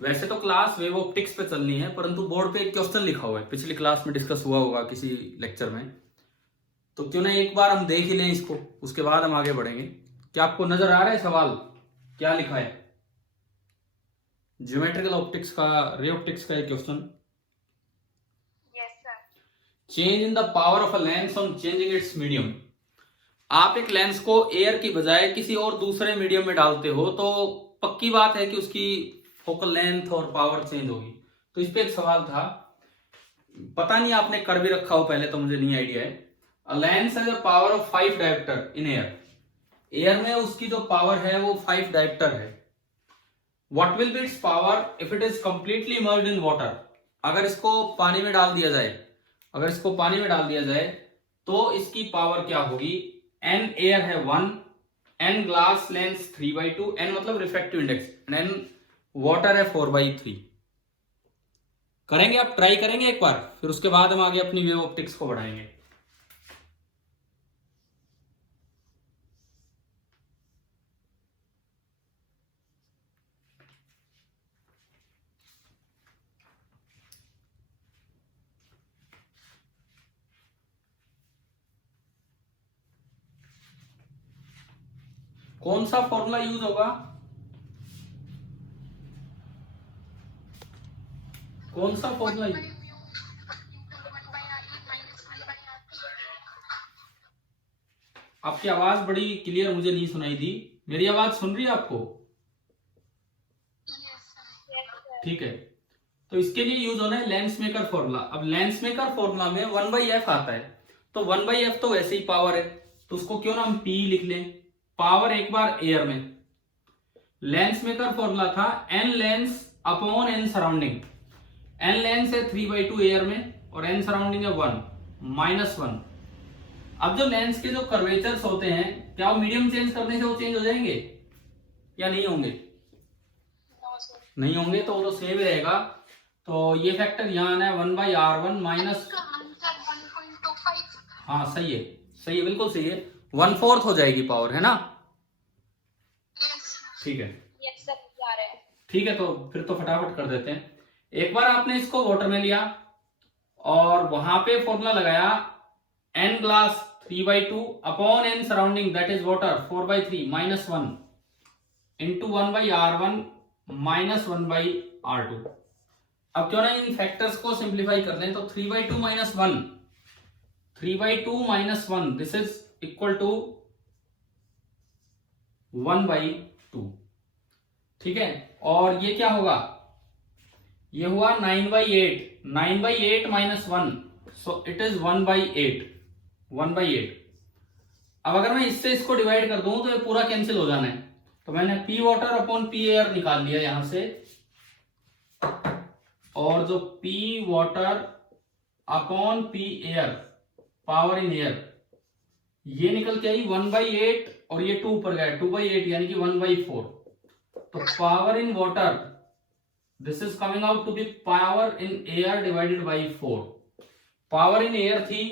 वैसे तो class wave optics पे चलनी है, परंतु बोर्ड पे एक क्वेश्चन लिखा हुआ है, पिछली क्लास में डिस्कस हुआ होगा किसी लेक्चर में, तो क्यों ना एक बार हम देख ही लें इसको, उसके बाद हम आगे बढ़ेंगे। क्या आपको नजर आ रहा है सवाल क्या लिखा है? ज्योमेट्रिकल ऑप्टिक्स का, रे ऑप्टिक्स का एक question. Change in the power of a lens on changing it's medium. आप एक लेंस को एयर की बजाय किसी और दूसरे मीडियम में डालते हो तो पक्की बात है कि उसकी फोकल लेंथ और पावर चेंज होगी। तो इस पे एक सवाल था, पता नहीं आपने कर भी रखा हो पहले, तो मुझे नहीं आइडिया है। A lens has a power of 5 dioptre in air. Air में उसकी जो पावर है वो 5 डायोप्टर है। What will be it's power if it is completely emerged in water. अगर इसको पानी में डाल दिया जाए, अगर इसको पानी में डाल दिया जाए तो इसकी पावर क्या होगी? एन एयर है 1, एन ग्लास लेंस 3/2, एन मतलब रिफ्रैक्टिव इंडेक्स, एन वाटर है 4/3। करेंगे, आप ट्राई करेंगे एक बार, फिर उसके बाद हम आगे अपनी वेव ऑप्टिक्स को बढ़ाएंगे। कौन सा फॉर्मूला यूज होगा? कौन सा फॉर्मूला? आपकी आवाज बड़ी क्लियर मुझे नहीं सुनाई दी। मेरी आवाज सुन रही है आपको? ठीक है, तो इसके लिए यूज होना है लेंस मेकर फॉर्मूला। अब लेंस मेकर फॉर्मूला में 1/f आता है, तो 1/f तो वैसे ही पावर है, तो उसको क्यों ना हम p लिख लें। पावर एक बार एयर में, लेंस मेकर फॉर्मूला था n lens upon n surrounding. n lens है 3/2 एयर में और n सराउंडिंग है 1 -1। अब जो लेंस के जो कर्वेचर्स होते हैं, क्या वो मीडियम चेंज करने से वो चेंज हो जाएंगे या नहीं होंगे? नहीं होंगे, तो वो तो सेम रहेगा। तो ये फैक्टर यहाँ आना है 1/r1 माइनस, हाँ सही है, सही है, बिल्कुल सही है। 1/4 हो जाएगी पावर, है ना? ठीक है, ठीक है, तो फिर तो फटाफट कर देते हैं। एक बार आपने इसको वाटर में लिया और वहां पे फॉर्मूला लगाया, n glass 3/2 upon n surrounding that is water 4/3 -1 into 1/r1 -1/r2। अब क्यों ना इन फैक्टर्स को सिंप्लीफाई कर लें, तो 3/2 -1, 3/2 -1 दिस इज इक्वल टू 1/2। ठीक है, और ये क्या होगा? ये हुआ 9/8, 9/8 -1, सो इट इज 1/8, 1/8। अब अगर मैं इससे इसको डिवाइड कर दूं तो ये पूरा कैंसिल हो जाना है, तो मैंने P water upon P air निकाल लिया यहां से, और जो P water upon P air power in air ये निकल के आई 1/8, और ये 2 ऊपर गया 2/8 यानी कि 1/4। तो power in water this is coming out to be power in air divided by 4। Power in air थी,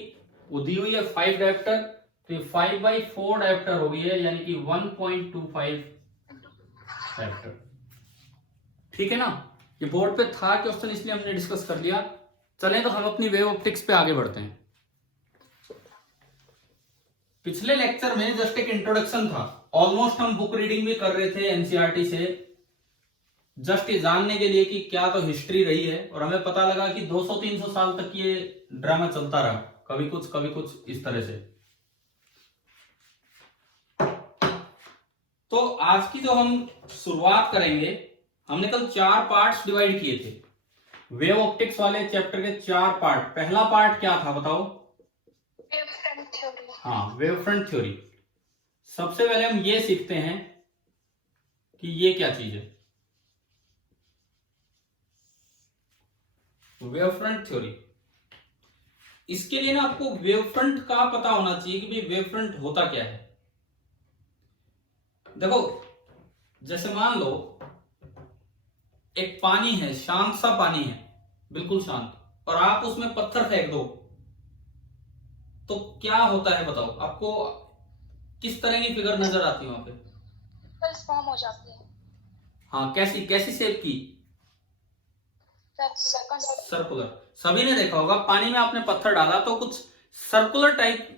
वो दी हुई है 5 डायोप्टर, तो ये 5/4 डायोप्टर हो गई है, यानी कि 1.25 डायोप्टर। ठीक है ना? ये बोर्ड पे था क्वेश्चन, इसलिए हमने डिस्कस कर लिया। चलें तो हम अपनी वेव ऑप्टिक्स पे आगे बढ़ते हैं। पिछले लेक्चर में जस्ट एक इंट्रोडक्शन था, ऑलमोस्ट हम बुक रीडिंग भी कर रहे थे एनसीईआरटी से, जस्ट ये जानने के लिए कि क्या तो हिस्ट्री रही है, और हमें पता लगा कि 200-300 साल तक ये ड्रामा चलता रहा, कभी कुछ इस तरह से। तो आज की जो हम शुरुआत करेंगे, हमने कल 4 पार्ट्स डिवाइड किए थे वेव ऑप्टिक्स वाले चैप्टर के, 4 पार्ट। पहला पार्ट क्या था बताओ? हाँ, वेव फ्रंट थ्योरी। सबसे पहले हम ये सीखते हैं कि ये क्या चीज है, वेव फ्रंट थ्योरी। इसके लिए ना आपको वेव फ्रंट का पता होना चाहिए कि भाई वेव फ्रंट होता क्या है। देखो, जैसे मान लो एक पानी है, शांत सा पानी है, बिल्कुल शांत, और आप उसमें पत्थर फेंक दो तो क्या होता है बताओ? आपको किस तरह की फिगर नजर आती है वहां पे? फॉर्म हो जाती है। हाँ, कैसी कैसी शेप की? सर्कुलर। सभी ने देखा होगा, पानी में आपने पत्थर डाला तो कुछ सर्कुलर टाइप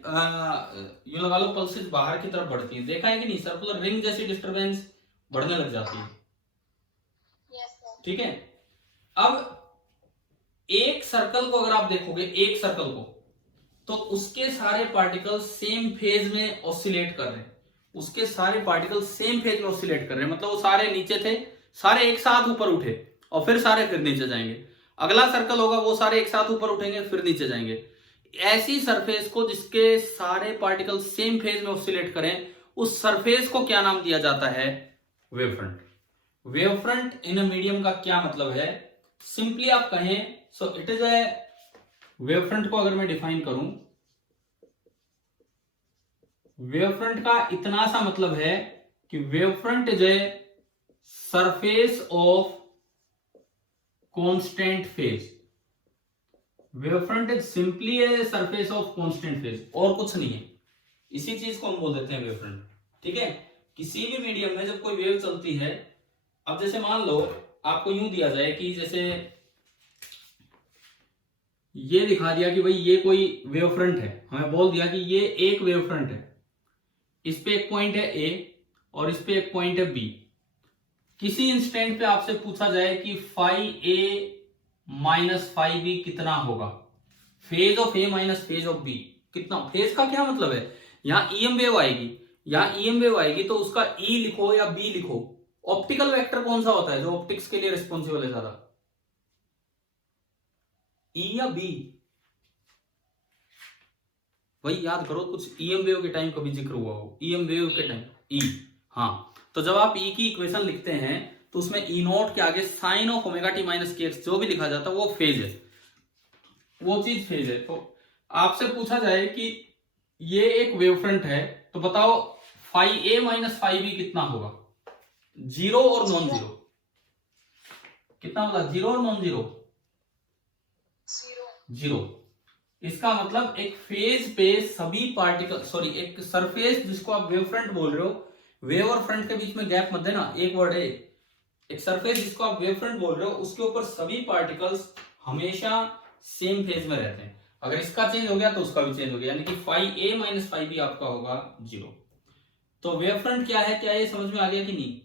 यूं लगा लो पल्सेस बाहर की तरफ बढ़ती है, देखा है कि नहीं? सर्कुलर रिंग जैसी डिस्टरबेंस बढ़ने लग जाती है। ठीक है। अब एक सर्कल को अगर आप देखोगे, एक सर्कल को, तो उसके सारे पार्टिकल सेम फेज में ऑसिलेट कर रहे हैं। उसके सारे पार्टिकल सेम फेज में ऑसिलेट कर रहे हैं, मतलब वो सारे नीचे थे, सारे एक साथ ऊपर उठे और फिर सारे फिर नीचे जाएंगे। अगला सर्कल होगा, वो सारे एक साथ ऊपर उठेंगे फिर नीचे जाएंगे। ऐसी सरफेस को जिसके सारे पार्टिकल सेम फेज में ऑसिलेट करें, उस सरफेस को क्या नाम दिया जाता है? Wavefront. Wavefront in a medium का क्या मतलब है? सिंपली आप कहें, so it is a, wavefront को अगर मैं डिफाइन करूं, वेवफ्रंट का इतना सा मतलब है कि wavefront is a surface of constant phase. Wavefront is simply a surface of constant phase, और कुछ नहीं है। इसी चीज को हम बोल देते हैं वेवफ्रंट। ठीक है। किसी भी मीडियम में जब कोई वेव चलती है, अब जैसे मान लो आपको यूं दिया जाए कि जैसे ये दिखा दिया कि भाई ये कोई वेवफ्रंट है, हमें बोल दिया कि ये एक वेवफ्रंट है, इस पे एक पॉइंट है ए और इस पे एक पॉइंट है बी। किसी इंस्टेंट पे आपसे पूछा जाए कि phi A minus phi B कितना होगा, phase of A minus phase of B कितना। फेज का क्या मतलब है? यहां ईएम वेव आएगी, यहां ईएम वेव आएगी तो उसका ई लिखो या बी लिखो। ऑप्टिकल वेक्टर कौन सा होता है जो ऑप्टिक्स के लिए रिस्पॉन्सिबल है ज्यादा? ई या बी? वही याद करो, कुछ ईएम वेव के टाइम कभी जिक्र हुआ हो, ईएम वेव के टाइम ई। हाँ, तो जब आप ई की इक्वेशन लिखते हैं तो उसमें ई नॉट के आगे sine of omega t minus के एक्स जो भी लिखा जाता है वो फेज है, वो चीज फेज है। तो आपसे पूछा जाए कि ये एक वेवफ्रंट है, तो बताओ phi A minus phi B कितना होगा? जीरो और नॉन जीरो कितना होगा? जीरो और नॉन जीरो? जीरो। इसका मतलब एक फेज पे सभी पार्टिकल, सॉरी एक सरफेस जिसको आप वेवफ्रंट बोल रहे हो, वेव और फ्रंट के बीच में गैप मत देना, एक वर्ड है। एक सरफेस जिसको आप वेवफ्रंट बोल रहे हो, उसके ऊपर सभी पार्टिकल्स हमेशा सेम फेज में रहते हैं। अगर इसका चेंज हो गया तो उसका भी चेंज हो गया, यानी कि phi A minus phi B आपका होगा जीरो। तो वेवफ्रंट क्या है, क्या ये समझ में आ गया कि नहीं?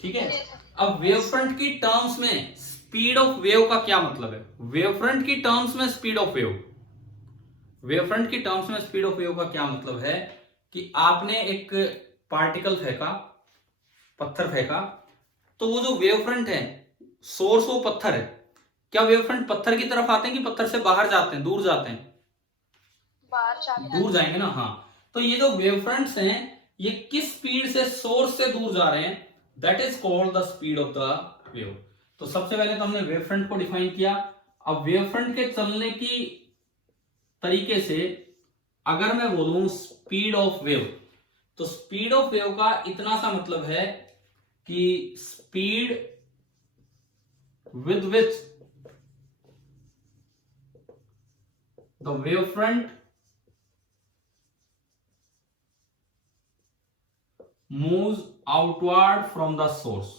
ठीक है। अब वेवफ्रंट की टर्म्स में स्पीड ऑफ वेव का क्या मतलब है? वेवफ्रंट की टर्म्स में स्पीड ऑफ वेव, वेवफ्रंट की टर्म्स में स्पीड ऑफ वेव का क्या मतलब है कि आपने एक पार्टिकल फेंका, पत्थर फेंका, तो वो जो वेवफ्रंट है, सोर्स वो पत्थर है, क्या वेवफ्रंट पत्थर की तरफ आते हैं कि पत्थर से बाहर जाते हैं, दूर जाते हैं? बाहर जाते हैं। दूर जाएंगे ना। हाँ, तो ये जो वेवफ्रंट्स हैं ये किस स्पीड से सोर्स से दूर जा रहे हैं, that is called the speed of the wave. तो सबसे पहले तो हमने वेवफ्रंट को डिफाइन किया। अब वेवफ्रंट के चलने की तरीके से अगर मैं बोलूं स्पीड ऑफ वेव, तो स्पीड ऑफ वेव का इतना सा मतलब है कि speed with which the wavefront moves outward from the source।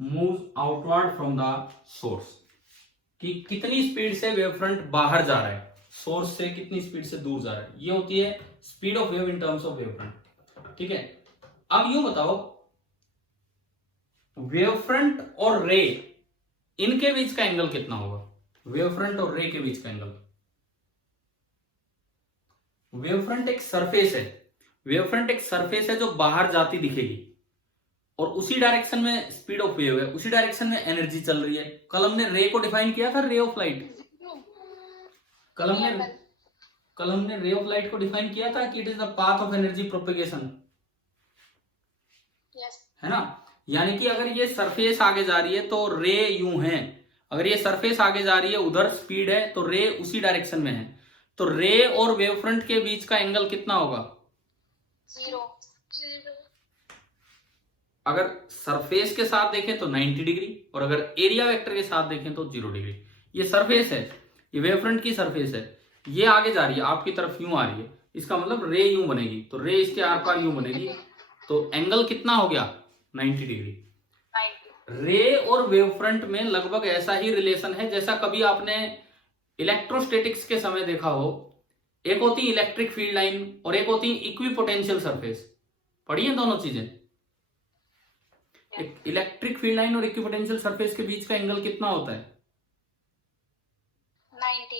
moves outward from the source, कि कितनी स्पीड से वेवफ्रंट बाहर जा रहा है, सोर्स से कितनी स्पीड से दूर जा रहा है, ये होती है speed of wave in terms of wavefront. ठीक है। अब यूं बताओ, वेवफ्रंट और रे, इनके बीच का एंगल कितना होगा? वेवफ्रंट और रे के बीच का एंगल। वेवफ्रंट एक सरफेस है, वेवफ्रंट एक सरफेस है जो बाहर जाती दिखेगी, और उसी डायरेक्शन में स्पीड ऑफ वेव है, उसी डायरेक्शन में एनर्जी चल रही है। कल हमने रे को डिफाइन किया था, रे ऑफ लाइट। कल हमने रे ऑफ लाइट को डिफाइन किया था कि it is the path of energy propagation, है ना। यानी कि अगर ये सरफेस आगे जा रही है तो रे यूं है, अगर ये सरफेस आगे जा रही है उधर स्पीड है तो रे उसी डायरेक्शन में है, तो रे और वेवफ्रंट के बीच का एंगल कितना होगा? जीरो। अगर सरफेस के साथ देखें तो 90 डिग्री, और अगर एरिया वेक्टर के साथ देखें तो 0 डिग्री। ये सरफेस है, ये वेवफ्रंट की सरफेस है, ये आगे जा रही है आपकी तरफ यूं आ रही है, इसका मतलब रे यूं बनेगी, तो रे इसके आर पार यूं बनेगी, तो एंगल कितना हो गया 90 डिग्री। रे और वेव फ्रंट में लगभग ऐसा ही रिलेशन है जैसा कभी आपने इलेक्ट्रोस्टैटिक्स के समय देखा हो। एक होती है इलेक्ट्रिक फील्ड लाइन और एक होती है इक्विपोटेंशियल सरफेस। पढ़िए दोनों चीजें। इलेक्ट्रिक फील्ड लाइन और इक्विपोटेंशियल सरफेस के बीच का एंगल कितना होता है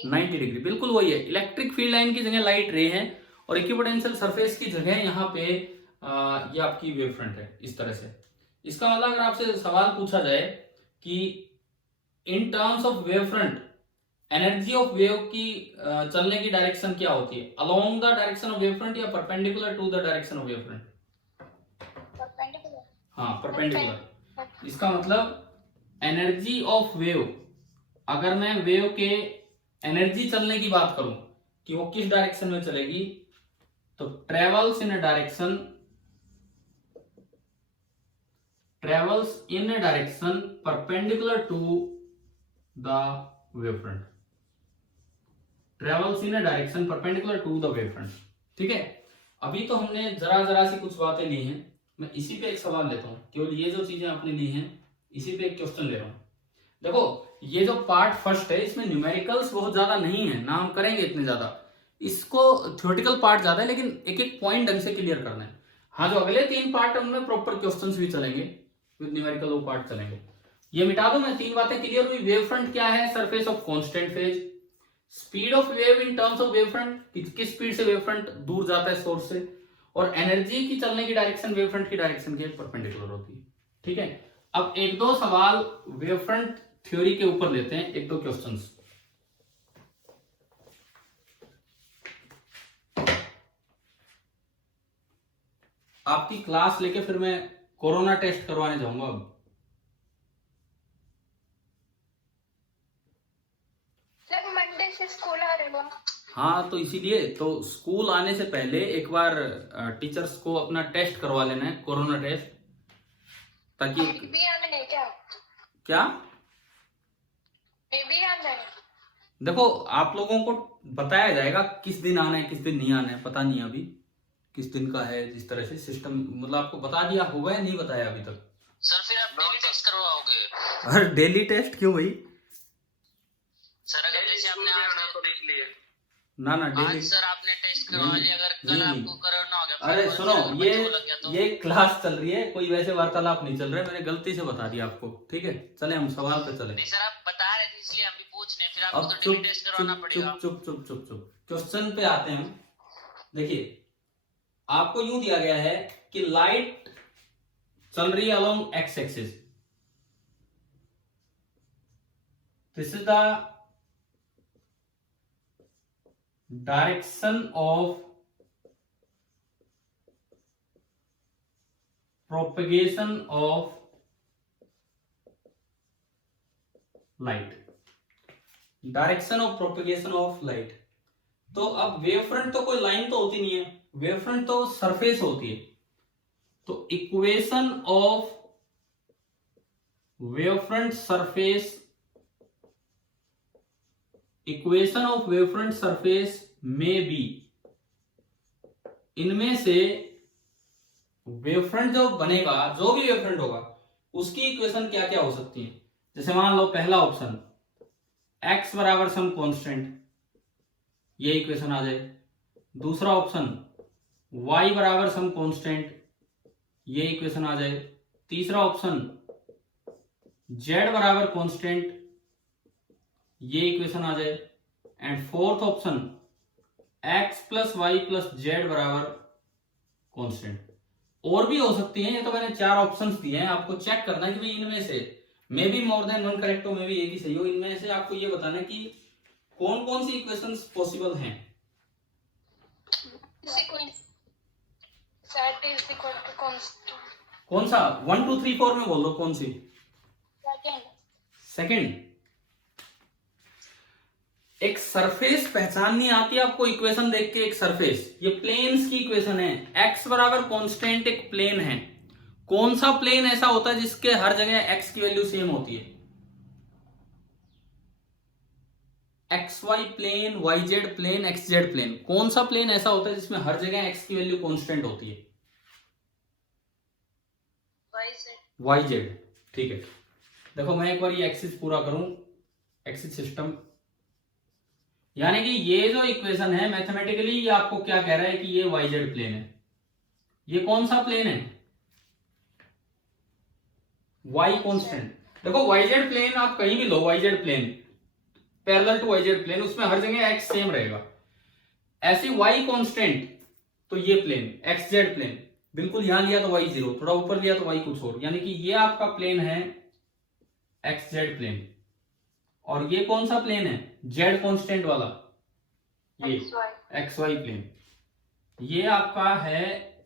90 डिग्री। बिल्कुल वही है, इलेक्ट्रिक फील्ड लाइन की जगह लाइट रे है और इक्विपोटेंशियल सरफेस की जगह यहाँ पे ये आपकी वेव फ्रंट है इस तरह से। इसका मतलब अगर आपसे सवाल पूछा जाए कि in terms of wave front energy of wave की चलने की डायरेक्शन क्या होती है, along the direction of wave front या perpendicular to the direction of wave front? हाँ, परपेंडिकुलर। इसका मतलब एनर्जी ऑफ वेव, अगर मैं वेव के एनर्जी चलने की बात करूं कि वो किस डायरेक्शन में चलेगी, तो travels in a direction perpendicular to the wave front. Travels in a direction perpendicular to the wave front. ठीक है, अभी तो हमने जरा सी कुछ बातें ली हैं। मैं इसी पे एक सवाल लेता हूं, केवल ये जो चीजें आपने ली हैं इसी पे एक क्वेश्चन ले रहा हूं। देखो, ये जो पार्ट फर्स्ट है इसमें न्यूमेरिकल्स बहुत ज्यादा नहीं है ना, हम करेंगे इतने ज्यादा, इसको थ्योरेटिकल पार्ट ज्यादा है, लेकिन एक एक पॉइंट ढंग से क्लियर करना है। हाँ, जो अगले 3 पार्ट है उनमें प्रॉपर क्वेश्चंस भी चलेंगे, विद न्यूमेरिकल वो पार्ट चलेंगे। ये मिटा दो, मैं 3 बातें क्लियर हुई। वेव फ्रंट क्या है? Surface of constant phase. Speed of wave in terms of wave front, किस स्पीड से वेव फ्रंट दूर जाता है सोर्स से, और एनर्जी की चलने की डायरेक्शन वेव फ्रंट की डायरेक्शन के परपेंडिकुलर होती है। ठीक है, अब 1-2 सवाल वेव फ्रंट थ्योरी के ऊपर लेते हैं, 1-2 क्वेश्चंस। आपकी क्लास लेके फिर मैं कोरोना टेस्ट करवाने जाऊंगा अब। सर मंडे से स्कूल आ रहे हो? हाँ, तो इसीलिए तो स्कूल आने से पहले एक बार टीचर्स को अपना टेस्ट करवा लेना है, कोरोना टेस्ट, ताकि भी आना है क्या भी आना है? देखो, आप लोगों को बताया जाएगा किस दिन आना है किस दिन नहीं आना है, पता नहीं अभी किस दिन का है। जिस तरह से सिस्टम मतलब आपको बता दिया होगा या नहीं बताया अभी तक? सर फिर आप डेली टेस्ट करवाओगे? अरे डेली टेस्ट क्यों भाई? सर अगर जैसे आपने आज तो इसलिए ना डेली सर आपने टेस्ट करवा लिया, अगर कल आपको कोरोना हो गया, अरे सुनो, ये क्लास चल रही है, कोई वैसे वार्तालाप नहीं चल रहा है, मैंने गलती से बता दिया आपको। ठीक है, चले हम सवाल पे चले। नहीं सर, आप बता रहे थे इसलिए हम भी पूछ रहे हैं, फिर आपको तो डेली टेस्ट करवाना पड़ेगा। चुप। क्वेश्चन पे आते हैं। देखिए, आपको यूं दिया गया है कि लाइट चल रही है along x axis, this is the direction of propagation of light, direction of propagation of light. तो अब वेव फ्रंट तो कोई लाइन तो होती नहीं है, वेव फ्रंट तो सरफेस होती है। तो equation of wave front surface, equation of wave front surface में बी, इनमें से वेव फ्रंट जो बनेगा, जो भी वेव फ्रंट होगा उसकी इक्वेशन क्या क्या हो सकती है। जैसे मान लो पहला ऑप्शन x बराबर सम कांस्टेंट, ये इक्वेशन आ जाए। दूसरा ऑप्शन y बराबर सम कांस्टेंट, ये इक्वेशन आ जाए। तीसरा ऑप्शन z बराबर कांस्टेंट, ये इक्वेशन आ जाए। And fourth option x plus Y plus Z बराबर कांस्टेंट। और भी हो सकती हैं, ये तो मैंने 4 ऑप्शंस दिए हैं, आपको चेक करना है कि भाई इनमें से may be more than one correct हो, मे बी एक ही सही हो। इनमें से आपको ये बताना है कि कौन कौन सी इक्वेशंस पॉसिबल हैं। कौन सा 1 2 3 4 में बोल दो, कौन सी? सेकंड। एक सरफेस पहचाननी आती है आपको इक्वेशन देख के। एक सरफेस, ये प्लेन्स की इक्वेशन है। x बराबर कांस्टेंट एक प्लेन है। कौन सा प्लेन ऐसा होता है जिसके हर जगह x की वैल्यू सेम होती है? X y plane, y Z plane, x z plane, कौन सा प्लेन ऐसा होता है जिसमें हर जगह एक्स की वैल्यू कांस्टेंट होती है? Y z. ठीक है, देखो मैं एक बार ये एक्सिस पूरा करूं, एक्सिस सिस्टम, यानी कि ये जो इक्वेशन है मैथमेटिकली ये आपको क्या कह रहा है कि ये वाई जेड प्लेन है। ये कौन सा प्लेन है? Y constant. देखो वाई जेड प्लेन आप कहीं भी लो, Y Z plane parallel to Y Z plane, उसमें हर जगह एक्स सेम रहेगा। ऐसी वाई कांस्टेंट, तो ये प्लेन एक्स जेड प्लेन, बिल्कुल यहां लिया तो वाई जीरो, थोड़ा ऊपर लिया तो वाई कुछ और, यानी कि ये आपका प्लेन है एक्स जेड प्लेन। और ये कौन सा प्लेन है? जेड कांस्टेंट वाला, ये एक्स वाई प्लेन। ये आपका है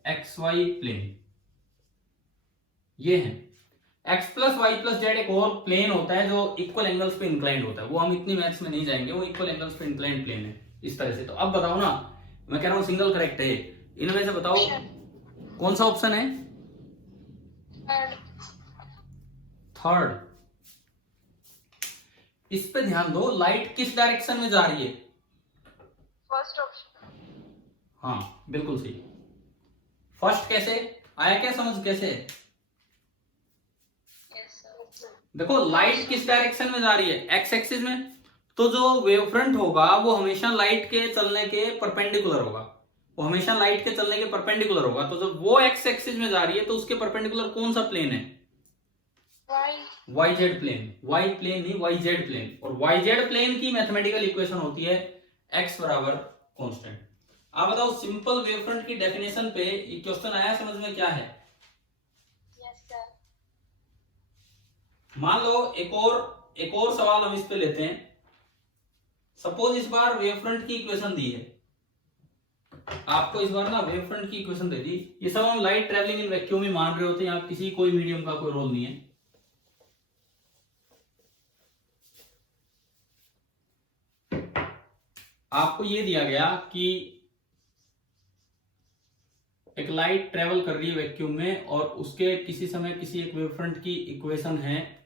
एक्स वाई प्लेन। ये है x plus Y plus z. एक और प्लेन होता है जो इक्वल एंगल्स पे इंक्लाइंड होता है, वो हम इतनी मैथ्स में नहीं जाएंगे, वो इक्वल एंगल्स पे इंक्लाइंड प्लेन है इस तरह से। तो अब बताओ ना, मैं कह रहा हूं सिंगल करेक्ट है, इनमें से बताओ कौन सा ऑप्शन है? थर्ड। इस पे ध्यान दो, लाइट किस डायरेक्शन में जा रही है? First option. हाँ बिल्कुल सही। फर्स्ट कैसे आया, क्या समझ कैसे? देखो लाइट किस डायरेक्शन में जा रही है? एक्स एक्सिस में। तो जो वेव फ्रंट होगा वो हमेशा लाइट के चलने के परपेंडिकुलर होगा, वो हमेशा लाइट के चलने के परपेंडिकुलर होगा। तो जब वो एक्स एक्सिस में जा रही है तो उसके परपेंडिकुलर कौन सा प्लेन है? Y Z plane. Y plane नहीं, वाई जेड प्लेन। और वाई जेड प्लेन की मैथमेटिकल इक्वेशन होती है एक्स बराबर कांस्टेंट। आप बताओ सिंपल वेव फ्रंट की डेफिनेशन पे ये क्वेश्चन आया समझ में, क्या है? मान लो एक और सवाल हम इस पे लेते हैं। सपोज इस बार वेव फ्रंट की इक्वेशन दी है आपको, इस बार ना वेव फ्रंट की इक्वेशन दे दी। ये सब हम लाइट ट्रेवलिंग इन वैक्यूम ही मान रहे होते हैं, यहाँ किसी कोई मीडियम का कोई रोल नहीं है। आपको ये दिया गया कि एक लाइट ट्रेवल कर रही है वैक्यूम में और उसके किसी समय किसी एक वेव फ्रंट की इक्वेशन है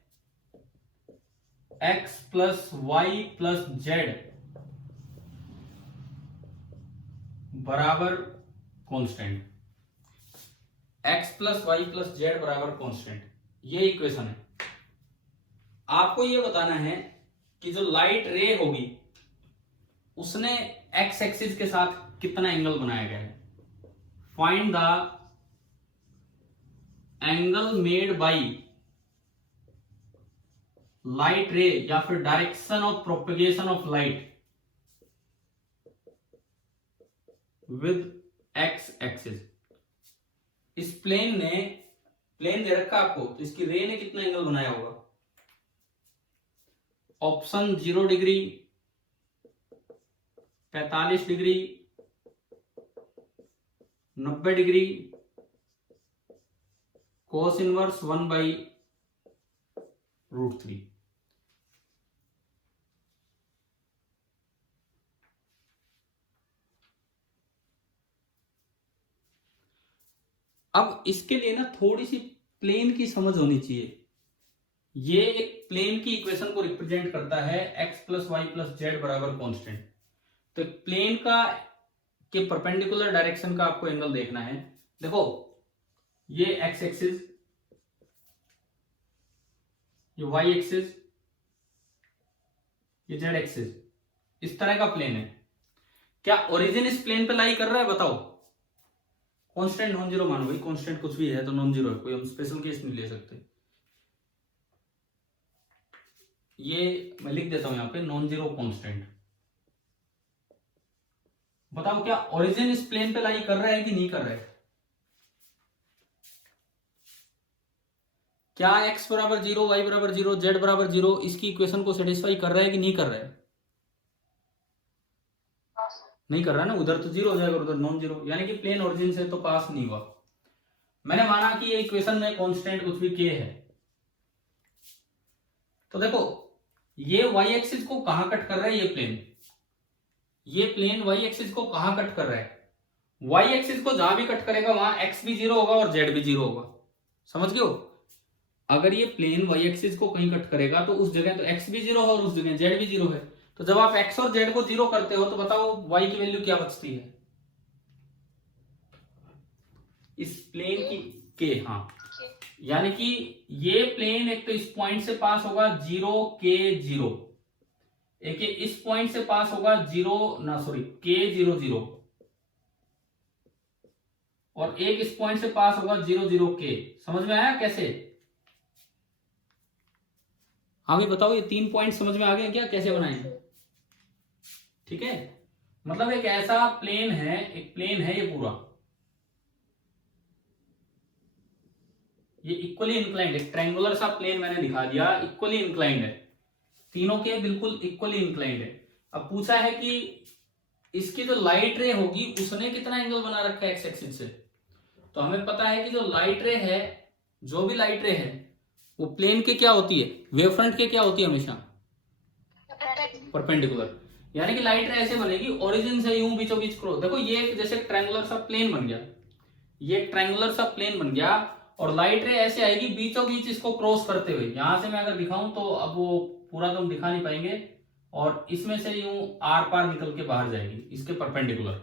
x plus Y plus Z बराबर constant. x plus Y plus Z बराबर कांस्टेंट, ये इक्वेशन है। आपको ये बताना है कि जो लाइट रे होगी उसने x एक्सिस के साथ कितना एंगल बनाया गया है। Find the angle made by light रे, या फिर direction of propagation of light with x axis. इस प्लेन दे रखा आपको, तो इसकी रे ने कितना एंगल बनाया होगा? Option 0 degree, 45 degree, 90 degree, cos inverse 1/√3। अब इसके लिए ना थोड़ी सी प्लेन की समझ होनी चाहिए। ये एक प्लेन की इक्वेशन को रिप्रेजेंट करता है x plus Y plus Z बराबर कांस्टेंट। तो प्लेन का के परपेंडिकुलर डायरेक्शन का आपको एंगल देखना है। देखो ये x एक्सिस, ये y एक्सिस, ये z एक्सिस, इस तरह का प्लेन है। क्या ओरिजिन इस प्लेन पे लाई कर रहा है? बताओ। कांस्टेंट नॉन जीरो मानो भाई, कांस्टेंट कुछ भी है तो नॉन जीरो है, कोई हम स्पेशल केस नहीं ले सकते। ये मैं लिख देता हूं यहां पे नॉन जीरो कांस्टेंट। बताओ क्या ओरिजिन इस प्लेन पे लाई कर रहा है कि नहीं कर रहा है? क्या x बराबर 0, y बराबर 0, z बराबर 0 इसकी इक्वेशन को सेटिस्फाई कर रहा है कि नहीं कर रहा है? नहीं कर रहा है ना, उधर तो 0 हो जाएगा, उधर नॉन जीरो, यानी कि प्लेन ओरिजिन से तो पास नहीं हुआ। मैंने माना कि ये इक्वेशन में कांस्टेंट कुछ भी k है। तो देखो ये y एक्सिस को कहां कट कर रहा है? ये प्लेन y एक्सिस को कहां कट कर रहा है? y एक्सिस को जहां भी कट करेगा वहां x भी 0 होगा और z भी 0 होगा। समझ गए हो? अगर ये प्लेन y एक्सिस को कहीं कट करेगा तो उस जगह तो x भी 0 है और उस जगह z भी 0 है। तो जब आप x और z को 0 करते हो तो बताओ y की वैल्यू क्या बचती है इस प्लेन की k। हाँ, यानी कि ये प्लेन एक तो इस पॉइंट से पास होगा 0 k 0, एक ये इस पॉइंट से पास होगा k 0 0, और एक इस पॉइंट से पास होगा 0 0 k। समझ में आया कैसे? हाँ भी बताओ, ये 3 पॉइंट समझ में आ गए क्या, कैसे बनाए? ठीक है, मतलब एक ऐसा प्लेन है, एक प्लेन है ये पूरा, ये इक्वली इंक्लाइंड, एक ट्रायंगुलर सा प्लेन मैंने दिखा दिया, इक्वली इंक्लाइंड है, तीनों के बिल्कुल इक्वली इंक्लाइंड है। अब पूछा है कि इसकी जो लाइट रे होगी उसने कितना एंगल बना रखा है एक्स एक्सिस से। तो हमें पता है कि जो लाइट रे है, जो भी लाइट रे है वो प्लेन के क्या होती है, वेव फ्रंट के क्या होती है, हमेशा परपेंडिकुलर। यानी कि लाइट रे ऐसे बनेगी, ओरिजिन से यूं बीचों बीच क्रॉस। देखो ये एक जैसे ट्रायंगुलर सा प्लेन बन गया, ये एक ट्रायंगुलर सा प्लेन बन गया, और लाइट रे ऐसे आएगी बीचों बीच इसको क्रॉस करते हुए। यहां से मैं अगर दिखाऊं तो अब वो पूरा तो हम दिखा नहीं पाएंगे, और इसमें से यूं आर पार निकल के बाहर जाएगी इसके परपेंडिकुलर,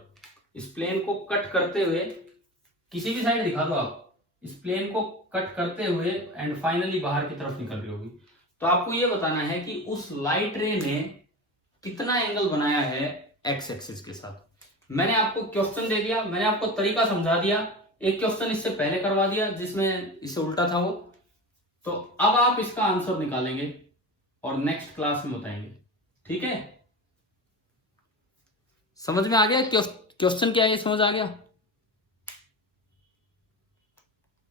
इस प्लेन को कट करते हुए, किसी भी साइड दिखा दो आप, इस प्लेन को कट करते हुए एंड फाइनली बाहर की तरफ निकल रही होगी। तो आपको ये बताना है कि उस लाइट रे ने कितना एंगल बनाया है एक्स एक्सिस के साथ। मैंने आपको क्वेश्चन दे दिया, मैंने आपको तरीका समझा दिया, एक क्वेश्चन इससे पहले करवा दिया जिसमें इससे उल्टा था वो। तो अब आप इसका आंसर निकालेंगे और नेक्स्ट क्लास में बताएंगे, ठीक है? समझ में आ गया क्वेश्चन क्या है, समझ आ गया?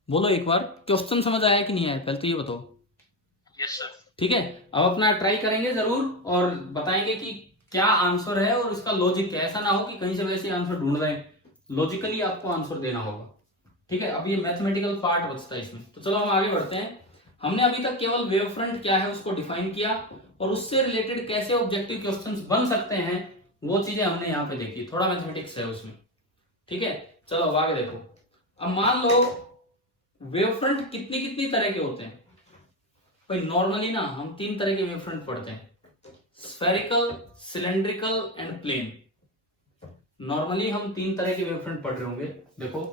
बोलो एक बार, क्वेश्चन समझ आया कि नहीं आया, पहले तो ये बताओ। Yes sir. ठीक है, अब अपना ट्राई करेंगे जरूर और बताएंगे कि क्या आंसर है और इसका लॉजिक क्या है। ऐसा ना हो कि कहीं से वैसे आंसर ढूंढ रहे हैं, लॉजिकली आपको आंसर देना होगा। ठीक है, अब ये मैथमेटिकल पार्ट बचता है इसमें। तो चलो हम आगे बढ़ते हैं। हमने अभी तक केवल वेव फ्रंट क्या है उसको डिफाइन किया, और उससे रिलेटेड कैसे ऑब्जेक्टिव क्वेश्चंस बन सकते हैं वो चीजें हमने यहाँ पे देखी। थोड़ा मैथमेटिक्स है उसमें, ठीक है? चलो अब आगे देखो। अब मान लो वेव फ्रंट कितनी कितनी तरह के होते हैं भाई। नॉर्मली ना हम 3 तरह के वेव फ्रंट पढ़ते हैं, spherical, cylindrical and plane. Normally हम 3 तरह के वेव फ्रंट पढ़ रहे होंगे। देखो,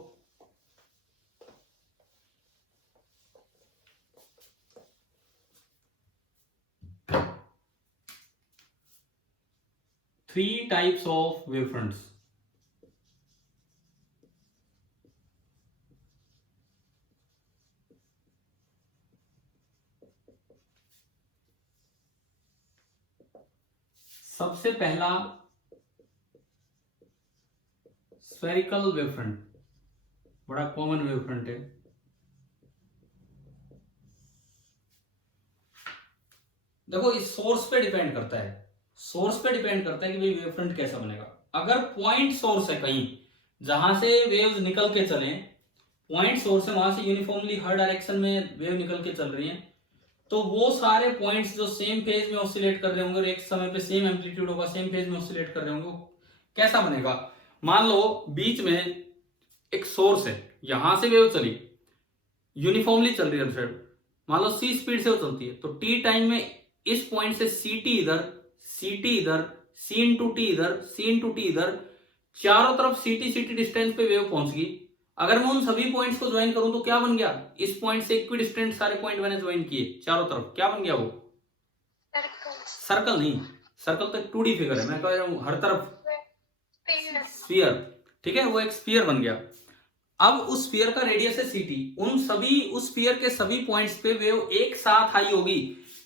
three types of wave fronts. सबसे पहला स्फेरिकल वेव फ्रंट, बड़ा कॉमन वेव फ्रंट है। देखो इस सोर्स पे डिपेंड करता है, सोर्स पे डिपेंड करता है कि भाई वेव फ्रंट कैसा बनेगा। अगर पॉइंट सोर्स है कहीं जहां से वेव्स निकल के चले, पॉइंट सोर्स है, वहां से यूनिफॉर्मली हर डायरेक्शन में वेव निकल के चल रही है, तो वो सारे पॉइंट्स जो सेम फेज में ऑसिलेट कर रहे होंगे और एक समय पे सेम एम्पलीट्यूड होगा, सेम फेज में ऑसिलेट कर रहे होंगे, कैसा बनेगा? मान लो बीच में एक सोर्स है, यहां से वेव चली, यूनिफॉर्मली चल रही है, मान लो सी स्पीड से वो चलती है, तो टी टाइम में इस पॉइंट से सी टी इधर, सी टी इधर, सी इंटू टी इधर, सी इंटू टी इधर, चारों तरफ सी टी डिस्टेंस पे वेव पहुंच गई। अगर मैं उन सभी पॉइंट्स को ज्वाइन करूं तो क्या बन गया? इस पॉइंट से इक्वी डिस्टेंस सारे पॉइंट मैंने ज्वाइन किए चारों तरफ, क्या बन गया वो? सर्कल नहीं, सर्कल तो 2D फिगर है, मैं कह रहा हूं हर तरफ स्फीयर। ठीक है, वो एक स्फीयर बन गया। अब उस स्फीयर का रेडियस है सी टी, उन सभी उस स्फीयर के सभी पॉइंट्स पे वेव एक साथ आई होगी,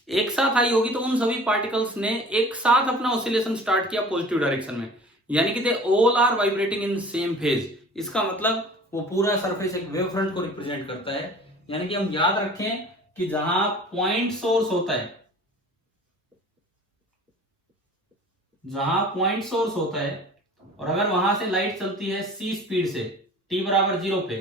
एक साथ आई होगी, तो उन सभी पार्टिकल्स ने एक साथ अपना ऑसिलेशन स्टार्ट किया पॉजिटिव डायरेक्शन में, यानी कि they all are vibrating in same phase. इसका मतलब वो पूरा सरफेस एक वेव फ्रंट को रिप्रेजेंट करता है। यानी कि हम याद रखें कि जहां पॉइंट सोर्स होता है, जहां पॉइंट सोर्स होता है और अगर वहां से लाइट चलती है सी स्पीड से t बराबर 0 पे,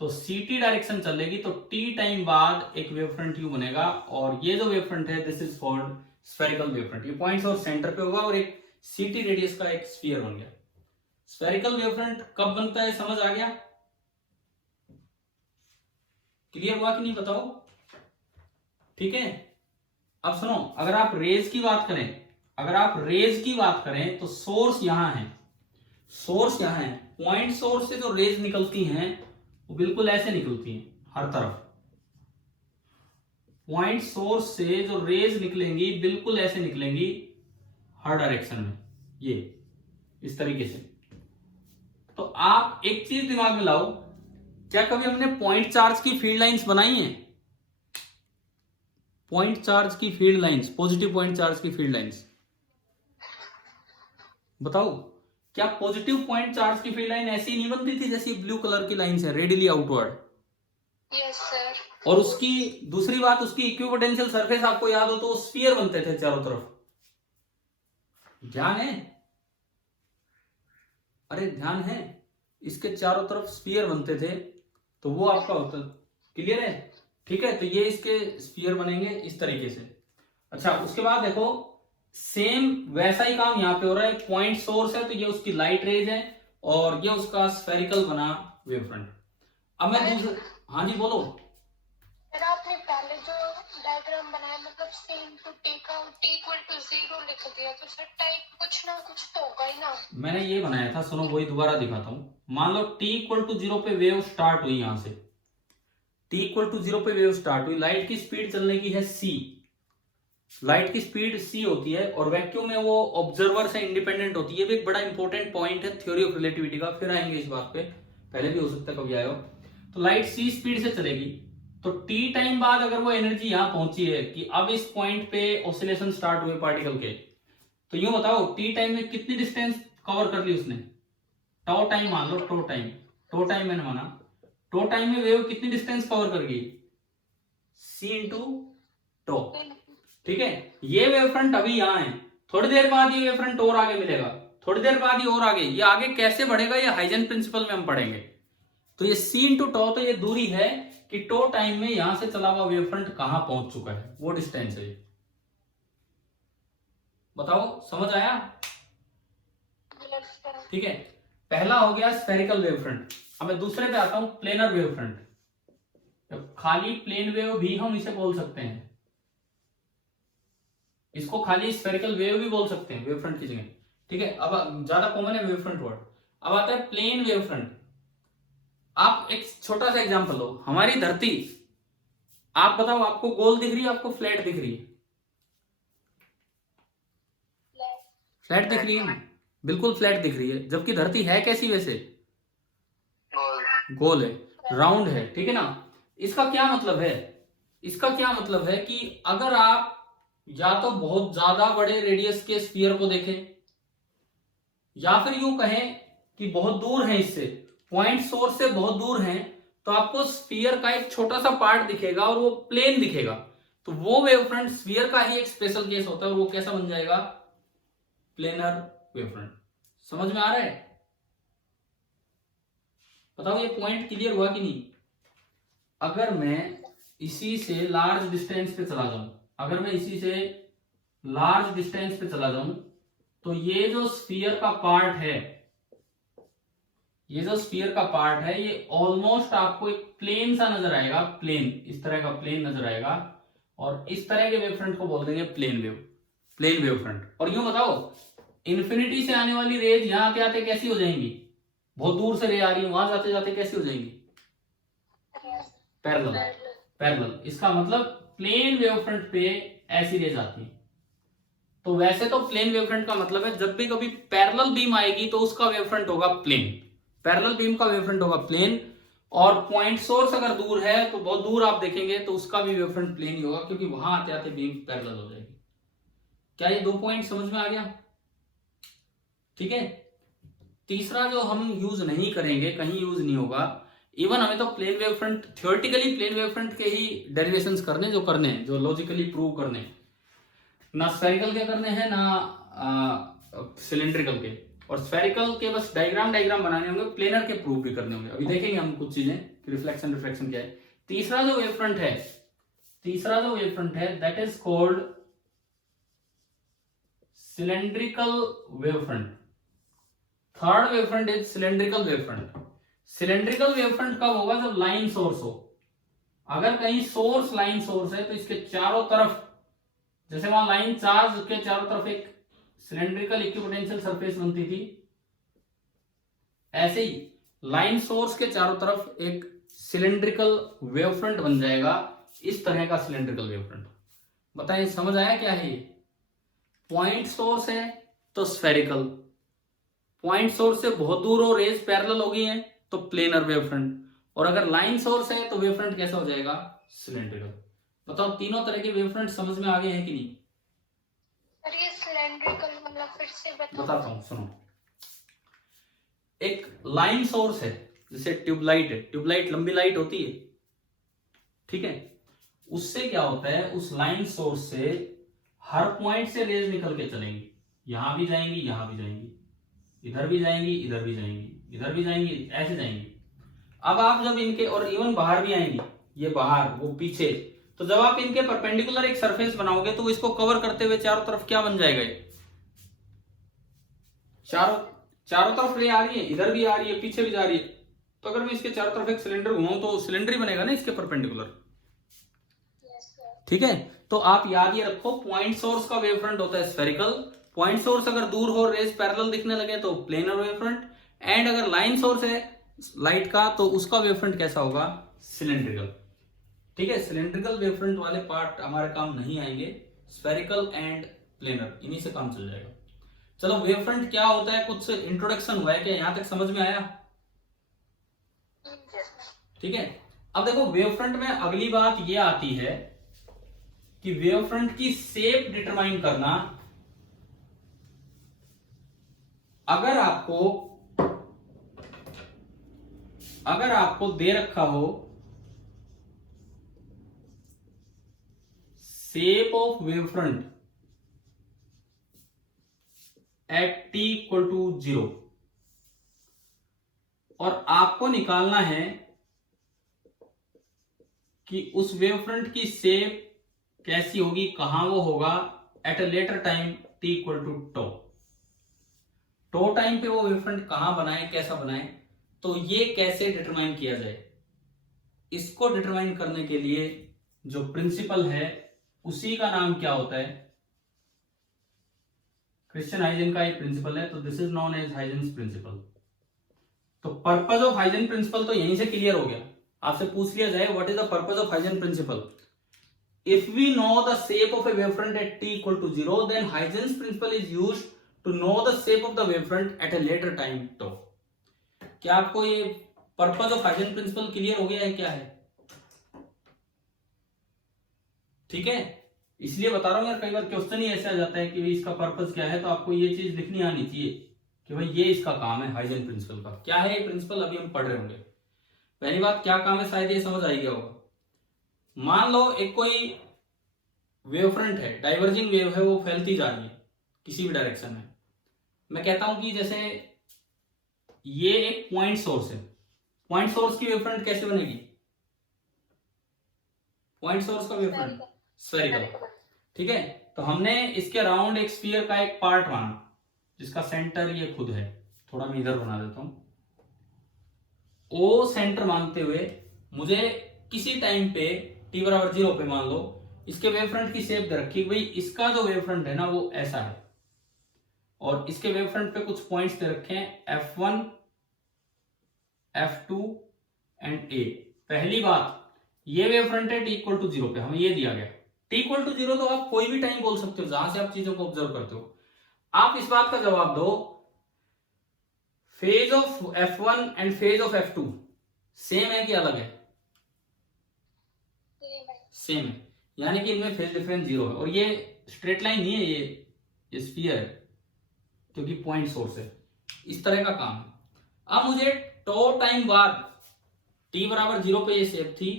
तो सी टी डायरेक्शन चलेगी, तो t टाइम बाद एक वेव फ्रंट यू बनेगा, और ये जो वेव फ्रंट है this is called spherical wave front. ये पॉइंट सोर्स सेंटर पे होगा और एक सी टी रेडियस का एक स्फीयर बन गया। स्फेरिकल वेव फ्रंट कब बनता है, समझ आ गया? क्लियर हुआ कि नहीं, बताओ? ठीक है, अब सुनो, अगर आप रेज की बात करें अगर आप रेज की बात करें तो सोर्स यहां है, सोर्स यहां है, पॉइंट सोर्स से जो रेज निकलती हैं वो बिल्कुल ऐसे निकलती हैं हर तरफ, पॉइंट सोर्स से जो रेज निकलेंगी बिल्कुल ऐसे निकलेंगी हर डायरेक्शन में, ये इस तरीके से। तो आप एक चीज दिमाग में लाओ, क्या कभी हमने पॉइंट चार्ज की फील्ड लाइंस बनाई हैं? पॉइंट चार्ज की field lines, positive point charge की फील्ड लाइंस बताओ, क्या पॉजिटिव पॉइंट चार्ज की फील्ड लाइन ऐसी नहीं बनती थी जैसी ब्लू कलर की लाइंस है, रेडियली आउटवर्ड? Yes sir. और उसकी दूसरी बात, उसकी इक्विपोटेंशियल सरफेस आपको याद हो तो स्फीयर बनते थे चारों तरफ, ध्यान है? अरे ध्यान है, इसके चारों तरफ स्फीयर बनते थे, तो वो आपका होता, क्लियर है? ठीक है, तो ये इसके स्फीयर बनेंगे इस तरीके से। अच्छा, उसके बाद देखो सेम वैसा ही काम यहाँ पे हो रहा है, पॉइंट सोर्स है तो ये उसकी लाइट रेज है और ये उसका स्फेरिकल बना वेव फ्रंट। अब मैं दूसरा, हाँ जी बोलो। सर आपने पहले जो डायग्राम बनाया मतलब सेम टू टी का टी इक्वल टू 0 लिख दिया, तो सर टाइप कुछ ना कुछ तो होगा ही ना। मैंने ये बनाया था, सुनो वही दोबारा दिखाता हूं। मान लो t इक्वल टू 0 पे वेव स्टार्ट हुई, यहां से t इक्वल टू 0 पे वेव स्टार्ट हुई, लाइट की स्पीड चलने की है c, लाइट की स्पीड c होती है और वैक्यूम में वो ऑब्जर्वर से इंडिपेंडेंट होती है। ये भी एक बड़ा इंपॉर्टेंट पॉइंट है थ्योरी ऑफ रिलेटिविटी का, फिर आएंगे इस बात पे, पहले भी हो सकता है कभी आए हो। तो लाइट c स्पीड से चलेगी, तो t टाइम बाद अगर वो एनर्जी यहां पहुंची है कि अब इस पॉइंट पे ऑसिलेशन स्टार्ट हुए पार्टिकल के, तो यूं बताओ t टाइम में कितनी डिस्टेंस कवर कर ली उसने? टॉ टाइम मान लो, टो टाइम मैंने माना, टो टाइम में वेव कितनी डिस्टेंस कवर कर गई? c इंटू टो, ठीक है। ये वेव फ्रंट अभी यहां है, थोड़ी देर बाद ये वेव फ्रंट और आगे मिलेगा, थोड़ी देर बाद ये और आगे, ये आगे कैसे बढ़ेगा ये हाइजेन प्रिंसिपल में हम पढ़ेंगे। तो ये c इंटू टो, तो ये दूरी है कि टो टाइम में यहां से चला हुआ वेव फ्रंट कहां पहुंच चुका है, वो डिस्टेंस है। बताओ समझ आया? ठीक है, पहला हो गया स्फेरिकल वेव फ्रंट। अब मैं दूसरे पे आता हूं, प्लेनर वेव फ्रंट। तो खाली प्लेन वेव भी हम इसे बोल सकते हैं, इसको खाली स्फेरिकल वेव भी बोल सकते हैं वेव फ्रंट की जगह, ठीक है। अब ज्यादा कॉमन है वेव फ्रंट वर्ड। अब आता है प्लेन वेव फ्रंट। आप एक छोटा सा एग्जांपल लो, हमारी धरती, आप बताओ आपको गोल दिख रही है, आपको फ्लैट दिख रही है? फ्लैट दिख रही है ना, बिल्कुल फ्लैट दिख रही है, जबकि धरती है कैसी वैसे? गोल है, राउंड है, ठीक है ना। इसका क्या मतलब है? इसका क्या मतलब है कि अगर आप या तो बहुत ज्यादा बड़े रेडियस के स्फीयर को देखें, या फिर यूं कहें कि बहुत दूर है इससे, पॉइंट सोर्स से बहुत दूर हैं, तो आपको स्फीयर का एक छोटा सा पार्ट दिखेगा और वो प्लेन दिखेगा, तो वो वेव फ्रंट स्फीयर का ही एक स्पेशल केस होता है और वो कैसा बन जाएगा? Planar wave front. समझ में आ रहा है? बताओ ये पॉइंट क्लियर हुआ कि नहीं? अगर मैं इसी से लार्ज डिस्टेंस पे चला जाऊं, अगर मैं इसी से लार्ज डिस्टेंस पे चला जाऊं, तो ये जो स्फीयर का पार्ट है, ये जो स्फीयर का पार्ट है, ये ऑलमोस्ट आपको एक प्लेन सा नजर आएगा, प्लेन, इस तरह का प्लेन नजर आएगा, और इस तरह के वेव फ्रंट को बोल देंगे प्लेन वेव फ्रंट। और यूं बताओ इन्फिनिटी से आने वाली रेज यहां आते आते कैसी हो जाएंगी? बहुत दूर से रे आ रही है, वहां जाते जाते कैसी हो जाएंगी? पैरेलल। इसका मतलब प्लेन वेव फ्रंट पे ऐसी रेज आती है। तो वैसे तो प्लेन वेव फ्रंट का मतलब है जब भी कभी पैरेलल बीम आएगी तो उसका वेव फ्रंट होगा प्लेन, पैरेलल बीम का वेव फ्रंट होगा प्लेन। और पॉइंट सोर्स अगर दूर है तो बहुत दूर आप देखेंगे तो उसका भी वेव फ्रंट प्लेन ही होगा, क्योंकि वहां आते आते बीम पैरेलल हो जाएगी। क्या ये 2 पॉइंट समझ में आ गया? ठीक है। तीसरा जो हम यूज नहीं करेंगे, कहीं यूज नहीं होगा, इवन हमें तो plane wave front, theoretically plane wave front के ही डेरिवेशंस करने, जो लॉजिकली प्रूव करने, ना स्फेरिकल के करने हैं ना सिलेंड्रिकल के। और स्फेरिकल के बस डायग्राम बनाने होंगे, प्लेनर के प्रूव भी करने होंगे। अभी देखेंगे हम कुछ चीजें कि रिफ्लेक्शन रिफ्रैक्शन क्या है। तीसरा जो वेव फ्रंट है that is called cylindrical wave front. Third wave front is cylindrical wave front. Cylindrical wave front कब होगा? जब लाइन सोर्स हो। अगर कहीं सोर्स लाइन सोर्स है तो इसके चारों तरफ, जैसे वहां लाइन चार्ज के चारों तरफ एक सिलेंड्रिकल इक्विपोटेंशियल सरफेस बनती थी, ऐसे ही लाइन सोर्स के चारों तरफ एक सिलेंड्रिकल वेवफ्रंट बन जाएगा, इस तरह का सिलेंड्रिकल वेवफ्रंट। बताइए समझ आया क्या है ये? पॉइंट सोर्स है तो स्फेरिकल, पॉइंट सोर्स से बहुत दूर हो, रेज पैरेलल हो गई है तो प्लेनर वेवफ्रंट, और अगर लाइन सोर्स है तो वेवफ्रंट कैसा हो जाएगा? सिलेंड्रिकल। बताओ तीनों तरह के वेवफ्रंट समझ में आ गए हैं कि नहीं? और ये सिलेंड्रिकल मतलब फिर से बताता हूं, सुनो। एक लाइन सोर्स है, जैसे ट्यूबलाइट है, ट्यूबलाइट लंबी लाइट होती है, ठीक है। उससे क्या होता है, उस लाइन सोर्स से हर पॉइंट से रेज निकल के चलेंगी, यहां भी जाएंगी, यहां भी जाएंगी, इधर भी जाएंगी, इधर भी जाएंगी, इधर भी जाएंगी, ऐसे जाएंगी। अब आप जब इनके, और इवन बाहर भी आएंगी, ये बाहर वो पीछे, तो जब आप इनके परपेंडिकुलर एक सरफेस बनाओगे तो इसको कवर करते हुए चारों तरफ क्या बन जाएगा? ये चारों तरफ रे आ रही है, इधर भी आ रही है, पीछे भी जा रही है, तो अगर मैं इसके चारों तरफ एक सिलेंडर घुमाऊं तो सिलेंडर ही बनेगा ना इसके परपेंडिकुलर, ठीक है। तो आप याद ये रखो, पॉइंट सोर्स का वेवफ्रंट होता है स्फेरिकल, पॉइंट सोर्स अगर दूर हो, रेज पैरेलल दिखने लगे तो प्लेनर वेवफ्रंट, एंड अगर लाइन सोर्स है लाइट का तो उसका वेवफ्रंट कैसा होगा? सिलेंड्रिकल, ठीक है। सिलेंड्रिकल वेवफ्रंट वाले पार्ट हमारे काम नहीं आएंगे, स्फेरिकल एंड प्लेनर इन्हीं से काम चल जाएगा। चलो वेवफ्रंट क्या होता है, कुछ इंट्रोडक्शन हुआ है क्या? यहां तक समझ में आया? ठीक है। अब देखो वेवफ्रंट में अगली बात ये आती है कि वेवफ्रंट की शेप डिटरमाइन करना। अगर आपको दे रखा हो shape of wavefront at t equal to 0 और आपको निकालना है कि उस वेवफ्रंट की शेप कैसी होगी, कहां वो होगा at a later time t equal to tau time पे वो वेवफ्रंट कहां बनाए, कैसा बनाए, तो ये कैसे डिटरमाइन किया जाए? इसको डिटरमाइन करने के लिए जो प्रिंसिपल है उसी का नाम क्या होता है? क्रिश्चियन हाइजेन का एक प्रिंसिपल है, तो this is known as Huygens principle. तो पर्पस ऑफ हाइजेन प्रिंसिपल तो यहीं से क्लियर हो गया। आपसे पूछ लिया जाए what is the purpose of Huygens principle, if we know the shape of a wavefront at t equal to 0 then Huygens principle is used to know the shape of the wavefront at a later time tau। क्या आपको ये purpose of Huygens principle clear हो गया है क्या है? ठीक है, इसलिए बता रहा हूं यार, कई बार क्वेश्चन ही ऐसा आ जाता है कि इसका पर्पस क्या है, तो आपको ये चीज लिखनी आनी चाहिए कि भाई ये इसका काम है हाइजेन प्रिंसिपल का। क्या है ये प्रिंसिपल, अभी हम पढ़ रहे होंगे। पहली बात क्या काम है, शायद ये समझ आ गया होगा। मान लो एक कोई वेवफ्रंट है, डाइवर्जिंग वेव है, वो फैलती जा रही है किसी भी डायरेक्शन में। मैं कहता हूं कि जैसे ये एक पॉइंट सोर्स है, पॉइंट सोर्स की वेवफ्रंट कैसे बनेगी? पॉइंट सोर्स का वेवफ्रंट स्फेरिकल, ठीक है। तो हमने इसके अराउंड एक स्फीयर का एक पार्ट माना जिसका सेंटर ये खुद है, थोड़ा मैं इधर बना देता हूं। ओ सेंटर मानते हुए मुझे किसी टाइम पे t बराबर 0 पे मान लो इसके वेवफ्रंट की शेप दे रखी, भाई इसका जो वेवफ्रंट है ना वो ऐसा है, और इसके वेवफ्रंट पे कुछ पॉइंट्स दे रखे हैं f1 f2 एंड a। पहली बात, ये वेवफ्रंट है t इक्वल टू 0 पे, हमें ये दिया गया t इक्वल टू 0, तो आप कोई भी टाइम बोल सकते हो जहां से आप चीजों को ऑब्जर्व करते हो। आप इस बात का जवाब दो, phase of f1 and phase of f2 same है कि अलग है? सेम है, यानी कि इनमें फेज डिफरेंस 0 है, और ये स्ट्रेट लाइन नहीं है, ये स्फीयर है क्योंकि पॉइंट सोर्स है। इस तरह का काम है। अब मुझे टो टाइम बाद t बराबर 0 पे ये शेप थी,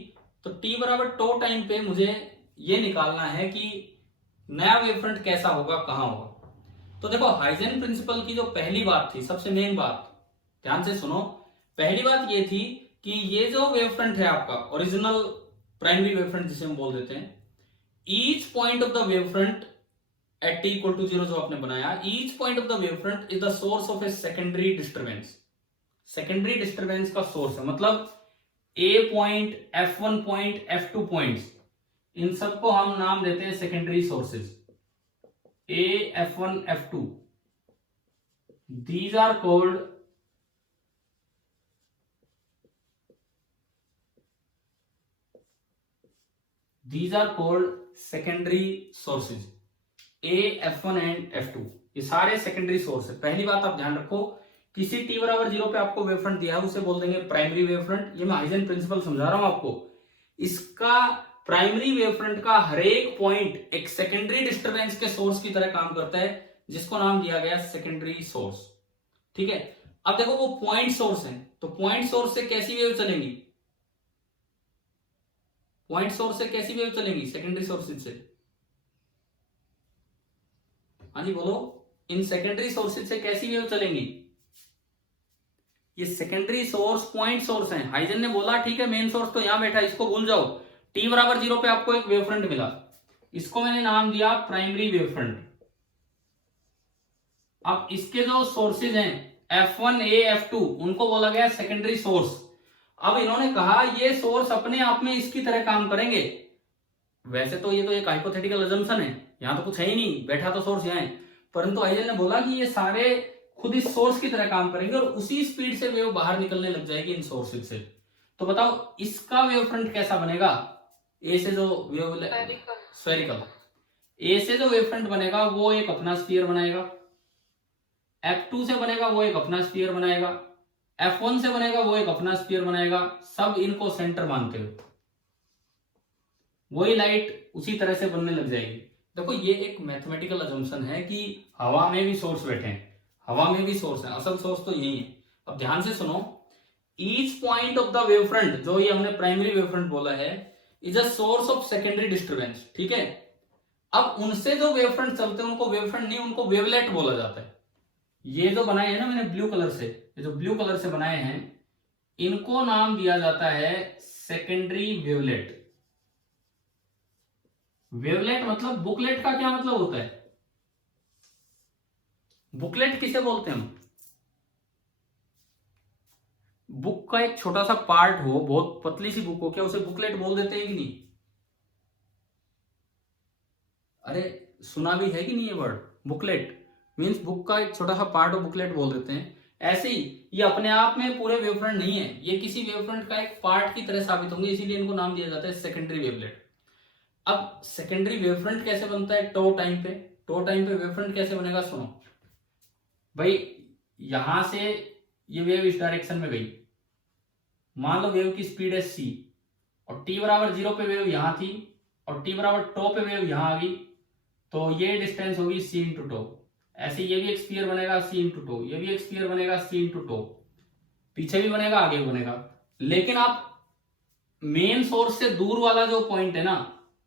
तो t बराबर टो टाइम पे मुझे ये निकालना है कि नया वेवफ्रंट कैसा होगा, कहां होगा। तो देखो हाइजेन प्रिंसिपल की जो पहली बात थी, सबसे मेन बात, ध्यान से सुनो। पहली बात ये थी कि ये जो वेवफ्रंट है आपका ओरिजिनल प्राइमरी वेवफ्रंट जिसे हम बोल देते हैं, each point of the wavefront at t equal to 0 जो आपने बनाया, each point of the wavefront is the source of a secondary disturbance. Secondary disturbance का सोर्स है, मतलब a point, f1 point, f2 points, इन सबको हम नाम देते हैं secondary sources. A, F1, F2, these are called secondary sources. A, F1 and F2 ये सारे सेकेंडरी सोर्स है. पहली बात आप ध्यान रखो, किसी t बराबर 0 पे आपको वेव फ्रंट दिया है उसे बोल देंगे प्राइमरी वेव फ्रंट. ये मैं हाइजेन प्रिंसिपल समझा रहा हूं आपको. इसका प्राइमरी वेव फ्रंट का हर एक पॉइंट एक सेकेंडरी डिस्टरबेंस के सोर्स की तरह काम करता है, जिसको नाम दिया गया सेकेंडरी सोर्स. ठीक है. अब देखो वो पॉइंट सोर्स है, तो पॉइंट सोर्स से कैसी वेव चलेंगी? पॉइंट सोर्स से कैसी वेव चलेंगी? सेकेंडरी सोर्सेज से. हाँ जी बोलो, इन सेकेंडरी सोर्सेज से कैसी वेव चलेंगी? ये सेकेंडरी सोर्स पॉइंट सोर्स है. हाइजन ने बोला ठीक है मेन सोर्स तो यहां बैठा, इसको भूल जाओ. t बराबर 0 पे आपको एक वेव फ्रंट मिला, इसको मैंने नाम दिया प्राइमरी वेव फ्रंट. अब इसके जो सोर्सेज हैं F1, A, F2 उनको बोला गया सेकेंडरी सोर्स. अब इन्होंने कहा ये सोर्स अपने आप में इसकी तरह काम करेंगे. वैसे तो ये तो एक हाइपोथेटिकल अजम्पशन है, यहां तो कुछ है ही नहीं, बैठा तो सोर्स यहां है, परंतु हाइजेन ने बोला कि ये सारे खुद इस सोर्स की तरह काम करेंगे और उसी स्पीड से वेव बाहर निकलने लग जाएगी इन सोर्सेज से. तो बताओ इसका वेव फ्रंट कैसा बनेगा? ए से जो वेव स्फेरिकल, ए से जो वेव फ्रंट बनेगा वो एक अपना स्फीयर बनाएगा, F2 से बनेगा वो एक अपना स्फीयर बनाएगा, F1 से बनेगा वो एक अपना स्फीयर बनाएगा, सब इनको सेंटर मानते हुए वही लाइट उसी तरह से बनने लग जाएगी. देखो ये एक मैथमेटिकल अजम्पशन है कि हवा में भी सोर्स बैठे हैं, हवा में भी सोर्स है, असल सोर्स तो यही है. अब ध्यान से सुनो, each point of the wave front, जो ये हमने प्राइमरी वेव फ्रंट बोला है, is a source of secondary disturbance. ठीक है. अब उनसे जो वेव फ्रंट चलते हैं उनको वेव फ्रंट नहीं, उनको वेवलेट बोला जाता है. ये जो बनाए हैं ना मैंने ब्लू कलर से, ये जो ब्लू कलर से बनाए हैं इनको नाम दिया जाता है सेकेंडरी वेवलेट. वेवलेट मतलब बुकलेट का क्या मतलब होता है? बुकलेट किसे बोलते हैं हम? बुक का एक छोटा सा पार्ट हो, बहुत पतली सी बुक हो, क्या उसे बुकलेट बोल देते हैं कि नहीं? अरे सुना भी है कि नहीं ये वर्ड बुकलेट? मींस बुक का एक छोटा सा पार्ट हो, बुकलेट बोल देते हैं. ऐसे ही ये अपने आप में पूरे वेव फ्रंट नहीं है, ये किसी वेव फ्रंट का एक पार्ट की तरह साबित होंगे, इसीलिए इनको नाम दिया जाता है सेकेंडरी वेवलेट. अब सेकेंडरी वेव फ्रंट कैसे बनता है? टो टाइम पे. टो टाइम पे वेव फ्रंट कैसे बनेगा? सुनो भाई, यहां से ये वेव इस डायरेक्शन में गई, मान लो वेव की स्पीड है c और t बराबर 0 पे वेव यहां थी और t बराबर टो पे वेव यहां आ गई, तो ये डिस्टेंस होगी c इंटू टो. ऐसे ये भी एक स्फीयर बनेगा c इंटू टो, ये भी एक स्फीयर बनेगा c इंटू टो, पीछे भी बनेगा आगे भी बनेगा. लेकिन आप मेन सोर्स से दूर वाला जो पॉइंट है ना,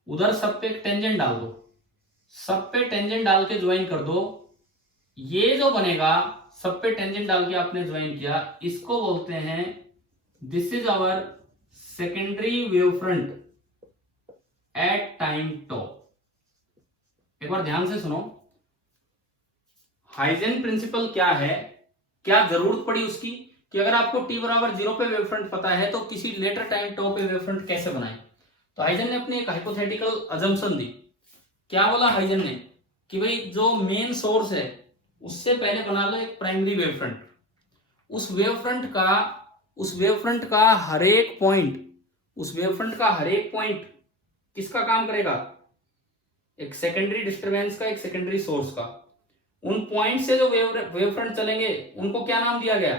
उधर सब पे एक टेंजेंट डाल दो, सब पे टेंजेंट डाल के ज्वाइन कर दो. ये जो बनेगा सब पे टेंजेंट डाल के आपने ज्वाइन किया, इसको बोलते हैं this is our secondary wave front at time tau. एक बार ध्यान से सुनो, हाइजेन प्रिंसिपल क्या है, क्या जरूरत पड़ी उसकी कि अगर आपको t बराबर 0 पे वेव फ्रंट पता है तो किसी लेटर टाइम टो पे वेव फ्रंट कैसे बनाए. तो हाइजेन ने अपनी एक हाइपोथेटिकल अजम्पशन दी. क्या बोला हाइजेन ने कि भाई जो मेन सोर्स है उससे पहले बना लो एक प्राइमरी वेव फ्रंट. उस वेव फ्रंट का हर एक पॉइंट किसका काम करेगा? एक सेकेंडरी डिस्टरबेंस का, एक सेकेंडरी सोर्स का. उन पॉइंट से जो वेव फ्रंट चलेंगे उनको क्या नाम दिया गया?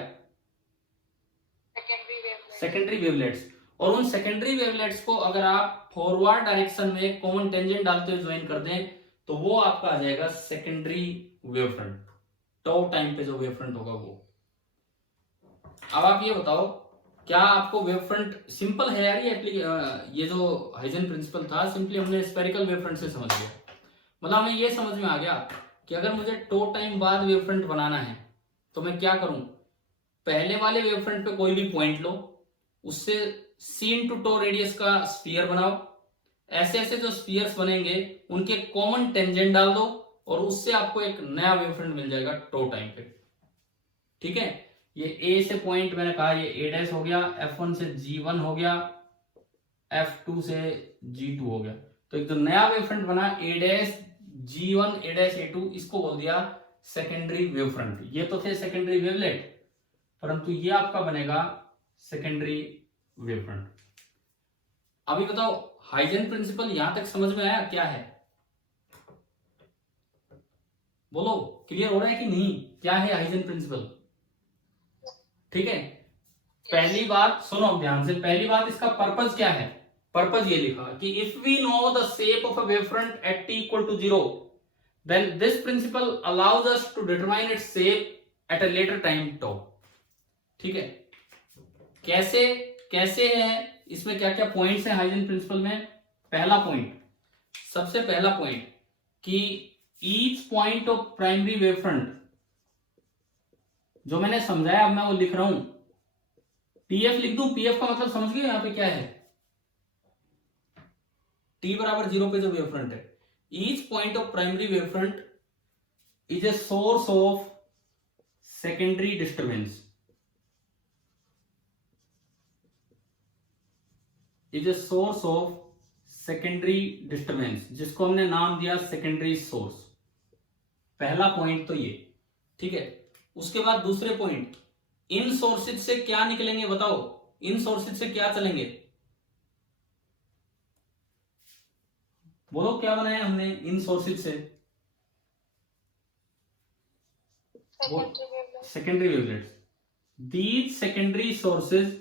Secondary wavelets. और उन सेकेंडरी वेवलेट्स को अगर आप फॉरवर्ड डायरेक्शन में कॉमन टेंजेंट डालते हुए ज्वाइन कर दें तो वो आपका आ जाएगा secondary wave front. Tau time पे जो वेव फ्रंट होगा वो. अब आप ये बताओ, क्या आपको वेव फ्रंट सिंपल है यार? ये जो हाइजेन प्रिंसिपल था सिंपली हमने स्फेरिकल वेव फ्रंट से समझ लिया. मतलब हमें ये समझ में आ गया कि अगर मुझे टो टाइम बाद वेव फ्रंट बनाना है तो मैं क्या करूं? पहले वाले वेव फ्रंट पे कोई भी पॉइंट लो, उससे c इंटू टो रेडियस का स्फीयर बनाओ. ऐसे ऐसे जो स्फीयर्स बनेंगे उनके कॉमन टेंजेंट डाल दो और उससे आपको एक नया वेव फ्रंट मिल जाएगा टो टाइम पे. ठीक है. ये a से पॉइंट मैंने कहा ये a' हो गया, F1 से G1 हो गया, F2 से G2 हो गया. तो एक जो नया वेव फ्रंट बना a' G1 A', इसको बोल दिया सेकेंडरी वेव फ्रंट। ये तो थे सेकेंडरी वेवलेट, परंतु ये आपका बनेगा सेकेंडरी वेव फ्रंट। अभी बताओ हाइजेन प्रिंसिपल यहां तक समझ में आया क्या है? बोलो, क्लियर हो रहा है कि नहीं? क्या है हाइजेन प्रिंसिपल? ठीक है, पहली बात सुनो ध्यान से, पहली बात इसका पर्पस क्या है? पर्पस ये लिखा कि if we know the shape of a wave front at t equal to 0 then this principle allows us to determine its shape at a later time tau. ठीक है, कैसे कैसे है, इसमें क्या क्या पॉइंट्स हैं हाइजेन प्रिंसिपल में? पहला पॉइंट, सबसे पहला पॉइंट कि each point of primary wave front, जो मैंने समझाया अब मैं वो लिख रहा हूं, पीएफ लिख दूं। पीएफ का मतलब समझ गए यहां पे क्या है? t बराबर 0 पे जो वेव फ्रंट है, each point of primary wave front is a source of secondary disturbance, is a source of secondary disturbance, जिसको हमने नाम दिया सेकेंडरी सोर्स। पहला पॉइंट तो ये, ठीक है। उसके बाद दूसरे पॉइंट, इन सोर्सेज से क्या निकलेंगे बताओ? इन सोर्सेज से क्या चलेंगे? बोलो क्या बनाया हमने इन सोर्सेज से? Secondary wavelets. These secondary sources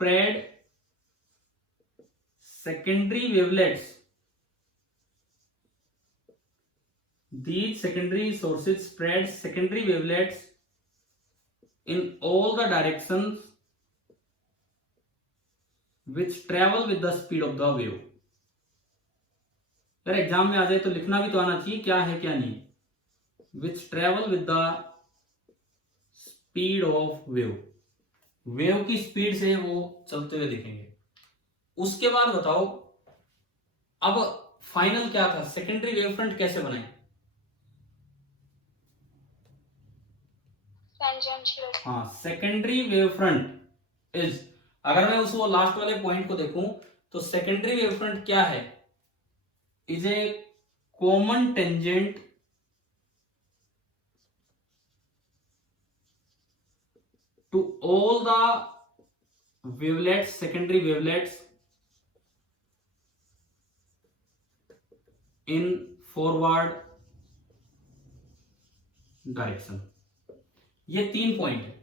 spread secondary wavelets. These secondary sources spread secondary wavelets in all the directions which travel with the speed of the wave. अगर एग्जाम में आ जाए तो लिखना भी तो आना चाहिए क्या है क्या नहीं। Which travel with the speed of wave. Wave की स्पीड से वो चलते हुए दिखेंगे। उसके बाद बताओ अब फाइनल क्या था, सेकेंडरी वेव फ्रंट कैसे बनाए? हाँ, सेकेंडरी वेव फ्रंट इज, अगर मैं उस वो लास्ट वाले पॉइंट को देखूं तो सेकेंडरी वेव फ्रंट क्या है? Is a common tangent to all the wavelets, secondary wavelets in forward direction। ये 3 पॉइंट है।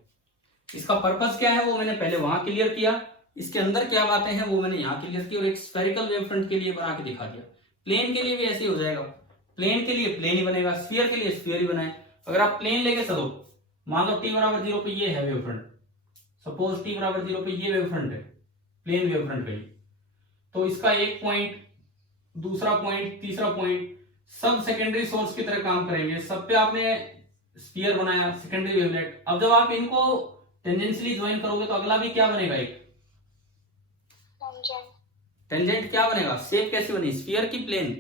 इसका पर्पस क्या है वो मैंने पहले वहां क्लियर किया, इसके अंदर क्या बातें हैं वो मैंने यहां क्लियर की, और एक स्फेरिकल वेव फ्रंट के लिए बना के दिखा दिया। प्लेन के लिए भी ऐसे ही हो जाएगा, प्लेन के लिए प्लेन ही बनेगा, स्फीयर के लिए स्फीयर ही बनाए। अगर आप प्लेन लेके चलो, मान लो t बराबर 0 पे ये है वेव फ्रंट, सपोज t बराबर 0 पे ये वेव फ्रंट है, प्लेन वेव फ्रंट है, तो इसका एक पॉइंट, दूसरा पॉइंट, तीसरा पॉइंट सब सेकेंडरी सोर्स की तरह काम करेंगे। सब पे आपने स्फीयर बनाया, सेकेंडरी वेवलेट। अब जब आप इनको टेंजेंशियली ज्वाइन करोगे तो अगला भी क्या बनेगा? एक टेंजेंट क्या बनेगा? शेप कैसी बनी? स्फीयर की प्लेन?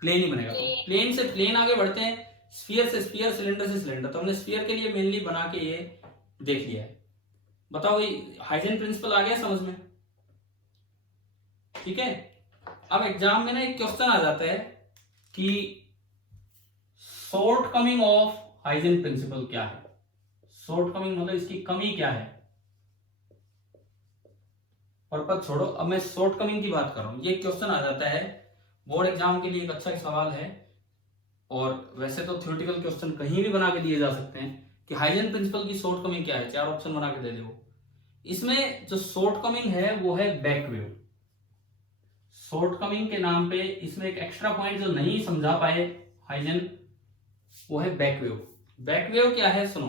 प्लेन ही बनेगा। प्लेन से प्लेन आगे बढ़ते हैं, स्फीयर से स्फीयर, सिलेंडर से सिलेंडर। तो हमने स्फीयर के लिए मेनली बना के ये देख लिया है। बताओ हाइजेन प्रिंसिपल आ गया समझ में? ठीक है। अब एग्जाम में ना एक क्वेश्चन आ जाता है कि shortcoming of Huygens principle क्या है? शॉर्ट कमिंग मतलब इसकी कमी क्या है? पर्पस छोड़ो, अब मैं शॉर्ट कमिंग की बात कर रहा हूं। ये क्वेश्चन आ जाता है बोर्ड एग्जाम के लिए, एक अच्छा सवाल है। और वैसे तो थ्योरेटिकल क्वेश्चन कहीं भी बना के दिए जा सकते हैं कि हाइजेन प्रिंसिपल की शॉर्ट कमिंग क्या है, 4 ऑप्शन बना के दे दो। इसमें जो शॉर्ट कमिंग है वो है बैक वेव। शॉर्ट कमिंग के नाम पे इसमें एक एक्स्ट्रा पॉइंट जो नहीं समझा पाए हाइजेन, वो है बैक वेव। बैक वेव क्या है सुनो,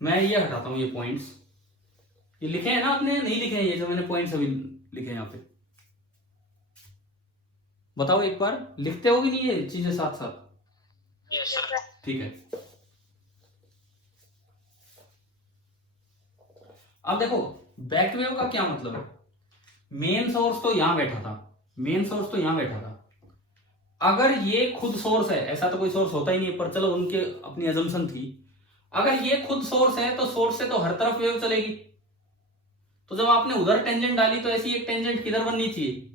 मैं ये हटाता हूं, ये पॉइंट्स ये लिखे हैं ना आपने? नहीं लिखे हैं ये जो मैंने पॉइंट्स अभी लिखे हैं यहाँ पे? बताओ एक बार, लिखते हो कि नहीं ये चीजें साथ साथ? Yes sir. ठीक है। अब देखो बैक वेव का क्या मतलब है। मेन सोर्स तो यहां बैठा था, मेन सोर्स तो यहां बैठा था। अगर ये खुद सोर्स है, ऐसा तो कोई सोर्स होता ही नहीं, पर चलो उनके अपनी अजम्पशन थी। अगर ये खुद सोर्स है तो सोर्स से तो हर तरफ वेव चलेगी। तो जब आपने उधर टेंजेंट डाली तो ऐसी एक टेंजेंट किधर बननी चाहिए,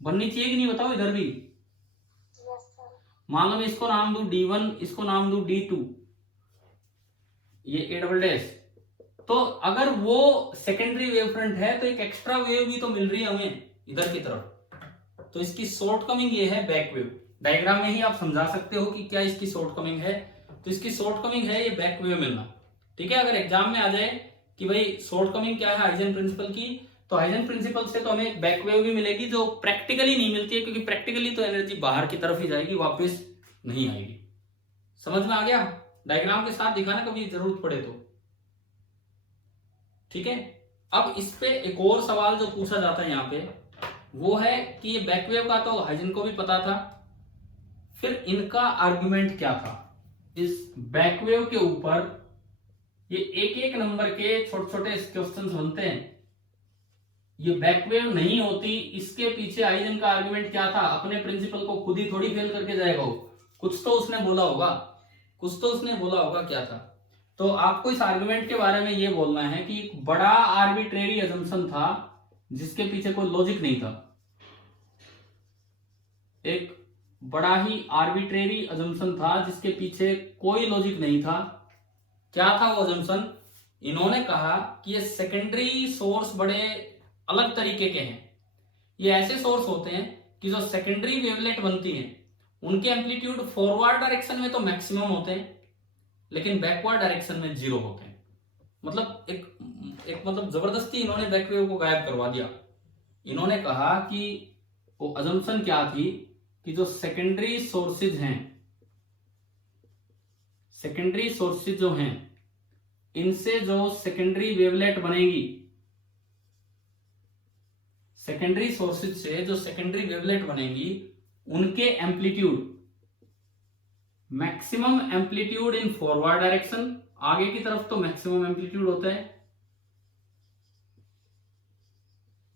बननी चाहिए कि नहीं बताओ इधर भी। Yes sir. मान लो मैं इसको नाम दूं D1, इसको नाम दूं D2, ये A डबल डैश। तो अगर वो सेकेंडरी वेव फ्रंट है तो एक एक्स्ट्रा वेव भी तो मिल रही है हमें इधर की तरफ। तो इसकी शॉर्टकमिंग ये है बैक वेव। डायग्राम में ही आप समझा सकते हो कि क्या इसकी शॉर्टकमिंग है। तो इसकी शॉर्टकमिंग है ये बैक वेव मिलना। ठीक है, अगर एग्जाम में आ जाए कि भाई शॉर्टकमिंग क्या है हाइजेन प्रिंसिपल की, तो हाइजेन प्रिंसिपल से तो हमें बैक वेव भी मिलेगी जो प्रैक्टिकली नहीं मिलती है, क्योंकि प्रैक्टिकली तो एनर्जी बाहर की तरफ ही जाएगी, वापस नहीं आएगी। समझ में आ गया? डायग्राम के साथ दिखाना कभी जरूरत पड़े तो। ठीक है, अब इस पे एक और सवाल जो पूछा जाता है यहाँ पे वो है कि ये बैक वेव का तो हाइजेन को भी पता था, फिर इनका आर्गुमेंट क्या था इस बैक वेव के ऊपर। ये एक एक नंबर के छोटे छोटे क्वेश्चंस बनते हैं। ये बैक वेव नहीं होती, इसके पीछे हाइजेन का आर्गुमेंट क्या था, अपने प्रिंसिपल को खुद ही थोड़ी फेल करके जाएगा वो, कुछ तो उसने बोला होगा, क्या था। तो आपको इस आर्गुमेंट के बारे में ये बोलना है कि एक बड़ा आर्बिट्रेरी अजम्पशन था जिसके पीछे कोई लॉजिक नहीं था। एक बड़ा ही आर्बिट्रेरी अजम्पशन था जिसके पीछे कोई लॉजिक नहीं था। क्या था वो अजम्पशन? इन्होंने कहा कि ये सेकेंडरी सोर्स बड़े अलग तरीके के हैं। ये ऐसे सोर्स होते हैं कि जो सेकेंडरी वेवलेट बनती हैं उनके एम्पलीट्यूड फॉरवर्ड डायरेक्शन में तो मैक्सिमम होते हैं, लेकिन बैकवर्ड डायरेक्शन में 0 होते हैं। मतलब एक मतलब जबरदस्ती इन्होंने बैकवेव को गायब करवा दिया। इन्होंने कहा कि वो अजम्पशन क्या थी कि जो सेकेंडरी सोर्सेज जो हैं इनसे जो सेकेंडरी वेवलेट बनेगी, सेकेंडरी सोर्सेज से जो सेकेंडरी वेवलेट बनेगी उनके amplitude maximum amplitude in forward direction, आगे की तरफ तो मैक्सिमम एम्पलीट्यूड होता है,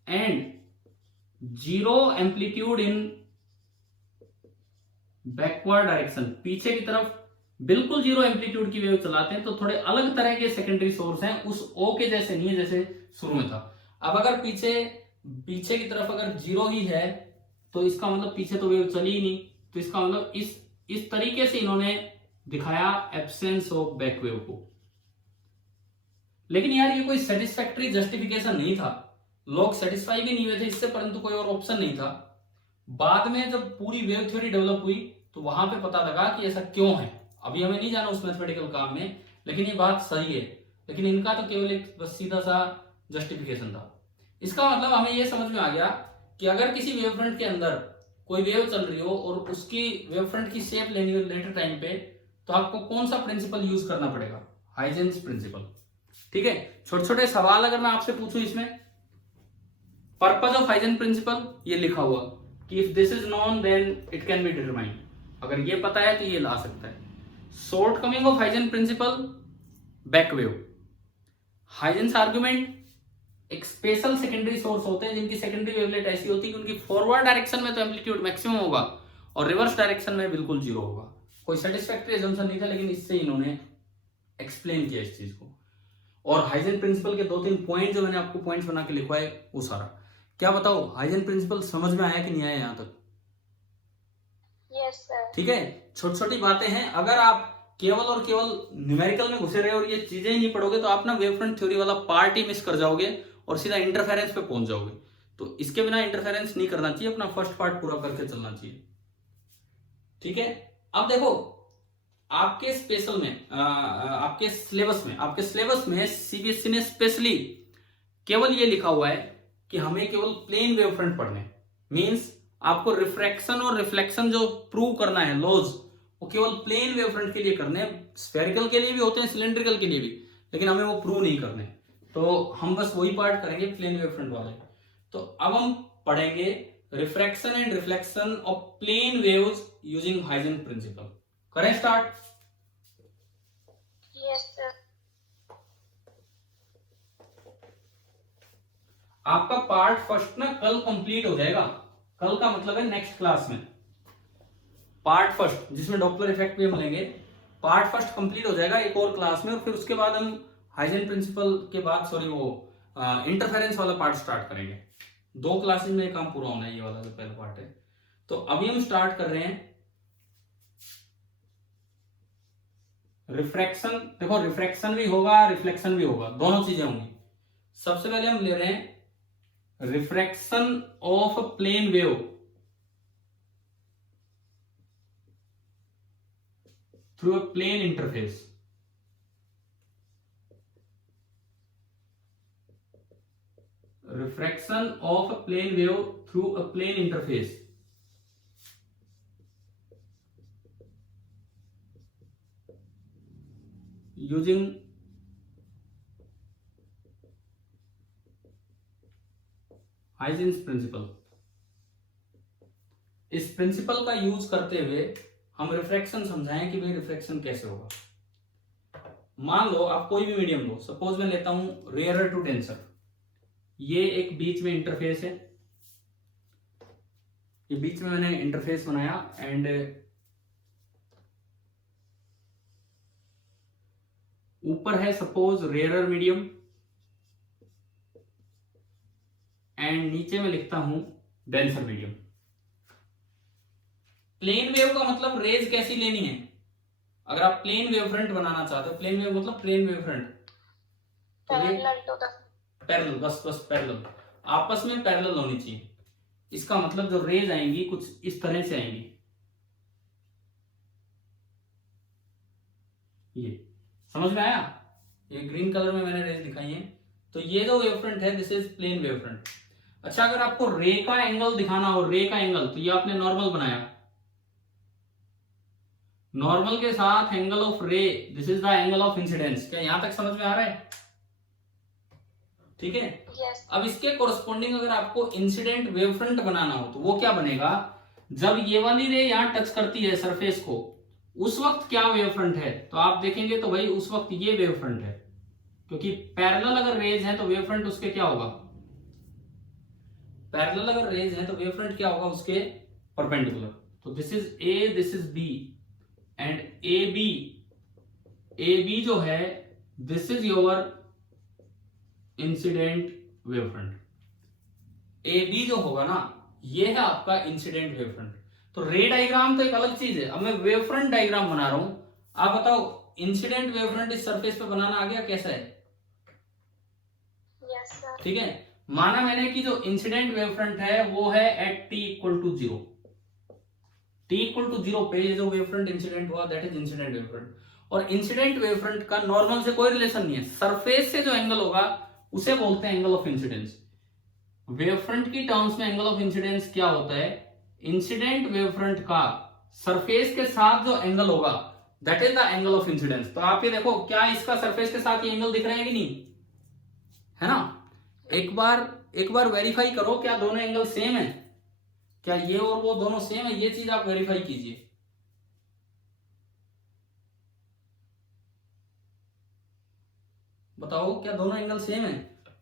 and 0 amplitude in backward direction, पीछे की तरफ बिल्कुल 0 एम्पलीट्यूड की वेव चलाते हैं। तो थोड़े अलग तरह के सेकेंडरी सोर्स हैं, उस O के जैसे नहीं है जैसे शुरू में था। अब अगर पीछे की तरफ अगर 0 ही है तो इसका मतलब पीछे तो वेव चली ही नहीं। तो इसका मतलब इस तरीके से इन्होंने दिखाया एब्सेंस ऑफ बैकवेव को। लेकिन यार ये कोई सेटिस्फैक्टरी जस्टिफिकेशन नहीं था, लोग सेटिस्फाई भी नहीं हुए थे इससे, परंतु कोई और ऑप्शन नहीं था। बाद में जब पूरी वेव थ्योरी डेवलप हुई तो वहां पे पता लगा कि ऐसा क्यों है। अभी हमें नहीं जाना उस मैथमेटिकल काम में, लेकिन ये बात सही है। लेकिन इनका तो केवल एक बस सीधा सा जस्टिफिकेशन था। इसका मतलब हमें ये समझ में आ गया कि अगर किसी वेव फ्रंट के अंदर कोई वेव चल रही हो और उसकी वेव फ्रंट की शेप लेनी हो लेटर टाइम पे, तो आपको कौन सा प्रिंसिपल यूज करना पड़ेगा? Huygens principle. ठीक है, छोटे छोटे सवाल अगर मैं आपसे पूछूं इसमें, पर्पज ऑफ हाइजेन प्रिंसिपल ये लिखा हुआ कि if this is known then it can be determined, अगर ये पता है तो ये ला सकता है। Shortcoming of Huygens principle back wave. Huygens argument, एक स्पेशल सेकेंडरी सोर्स होते हैं जिनकी सेकेंडरी वेवलेट ऐसी होती है कि उनकी फॉरवर्ड डायरेक्शन में तो एम्पलीट्यूड मैक्सिमम होगा और रिवर्स डायरेक्शन में बिल्कुल 0 होगा। कोई सेटिस्फैक्टरी अजम्पशन नहीं था, लेकिन इससे इन्होंने एक्सप्लेन किया इस चीज को। और हाइजेन प्रिंसिपल के 2-3 पॉइंट जो मैंने आपको पॉइंट्स बना के लिखवाए वो सारा। क्या बताओ हाइजेन प्रिंसिपल समझ में आया कि नहीं आया यहां तक? Yes sir. ठीक है, छोटी छोटी बातें हैं। अगर आप केवल और केवल न्यूमेरिकल में घुसे रहे और ये चीजें ही नहीं पढ़ोगे तो आप ना वेव फ्रंट थ्योरी वाला पार्ट ही मिस कर जाओगे और सीधा इंटरफेरेंस पे पहुंच जाओगे। तो इसके बिना इंटरफेरेंस नहीं करना चाहिए, अपना फर्स्ट पार्ट पूरा करके चलना चाहिए। ठीक है, अब देखो आपके स्पेशल में आपके सिलेबस में सीबीएसई ने स्पेशली केवल ये लिखा हुआ है कि हमें केवल प्लेन वेव फ्रंट पढ़ने, मींस आपको रिफ्रैक्शन और रिफ्लेक्शन जो प्रूव करना है लॉज, वो केवल प्लेन वेव फ्रंट के लिए करने हैं। स्फेरिकल के लिए भी होते हैं, सिलेंड्रिकल के लिए भी, लेकिन हमें वो प्रूव नहीं करने। तो हम बस वही पार्ट करेंगे प्लेन वेव फ्रंट वाले। तो अब हम पढ़ेंगे refraction and reflection of plane waves using Huygens principle. करें स्टार्ट? Yes sir. आपका पार्ट फर्स्ट ना कल कंप्लीट हो जाएगा। कल का मतलब है नेक्स्ट क्लास में। पार्ट फर्स्ट जिसमें डॉपलर इफेक्ट भी मिलेंगे पार्ट फर्स्ट कंप्लीट हो जाएगा एक और क्लास में, और फिर उसके बाद हम हाइजेन प्रिंसिपल के बाद वो इंटरफेरेंस वाला पार्ट स्टार्ट करेंगे। 2 क्लासेस में ये काम पूरा होना है, ये वाला जो पहला पार्ट है। तो अभी हम स्टार्ट कर रहे हैं रिफ्रैक्शन। देखो रिफ्रैक्शन भी होगा, रिफ्लेक्शन भी होगा, दोनों चीजें होंगी। सबसे पहले हम ले रहे हैं refraction of plane wave through a plane interface. Refraction of a plane wave through a plane interface using Huygens principle. इस प्रिंसिपल का यूज करते हुए हम रिफ्रैक्शन समझाएं कि भाई रिफ्रैक्शन कैसे होगा। मान लो आप कोई भी मीडियम लो, सपोज मैं लेता हूं रेयर टू डेंसर। ये एक बीच में इंटरफेस है, ये बीच में मैंने इंटरफेस बनाया एंड ऊपर है सपोज रेयरर मीडियम एंड नीचे में लिखता हूं डेंसर मीडियम। प्लेन वेव का मतलब रेज कैसी लेनी है। अगर आप प्लेन वेव फ्रंट बनाना चाहते हो, प्लेन वेव मतलब प्लेन वेव फ्रंट, पैरेलल, बस पैरेलल, आपस में पैरेलल होनी चाहिए। इसका मतलब जो रेज आएंगी कुछ इस तरह से आएंगी, ये समझ में आया। ये ग्रीन कलर में मैंने रेज दिखाई है। तो ये जो वेव फ्रंट है this is plane wave front. अच्छा, अगर आपको रे का एंगल दिखाना हो, रे का एंगल, तो ये आपने नॉर्मल बनाया, नॉर्मल के साथ एंगल ऑफ रे, this is the angle of incidence. क्या यहां तक समझ में आ रहा है? ठीक है। yes. अब इसके कोरस्पॉन्डिंग अगर आपको इंसिडेंट वेव फ्रंट बनाना हो तो वो क्या बनेगा, जब ये वाली रे यहां टच करती है सरफेस को, उस वक्त क्या वेव फ्रंट है, तो आप देखेंगे तो भाई उस वक्त ये वेव फ्रंट है, क्योंकि पैरेलल अगर रेज है तो वेव फ्रंट उसके क्या होगा, पैरेलल अगर रेज है तो वेव फ्रंट क्या होगा उसके परपेंडिकुलर। तो this is A, this is B and A B जो है this is your incident wave front. A B जो होगा ना ये है आपका इंसिडेंट वेव फ्रंट। तो रे डायग्राम तो एक अलग चीज है, अब मैं वेव फ्रंट डायग्राम बना रहा हूं। आप बताओ इंसिडेंट वेव फ्रंट इस सरफेस पे बनाना आ गया कैसा है? yes, sir. ठीक है, माना मैंने कि जो इंसिडेंट वेव फ्रंट है वो है at T equal to 0। T equal to 0 पे ये जो वेव फ्रंट इंसिडेंट हुआ that is incident wave front. और इंसिडेंट वेव फ्रंट का नॉर्मल से कोई रिलेशन नहीं है, सरफेस से जो एंगल होगा उसे बोलते हैं angle of incidence. Wave front की टर्म्स में एंगल ऑफ इंसिडेंस क्या होता है, इंसिडेंट वेव फ्रंट का सरफेस के साथ जो एंगल होगा that is the angle of incidence. तो आप ये देखो क्या इसका सरफेस के साथ ये एंगल दिख रहा है कि नहीं, है ना। एक बार वेरीफाई करो क्या दोनों एंगल सेम है, क्या ये और वो दोनों सेम है, ये चीज आप वेरीफाई कीजिए। बताओ क्या दोनों एंगल सेम है,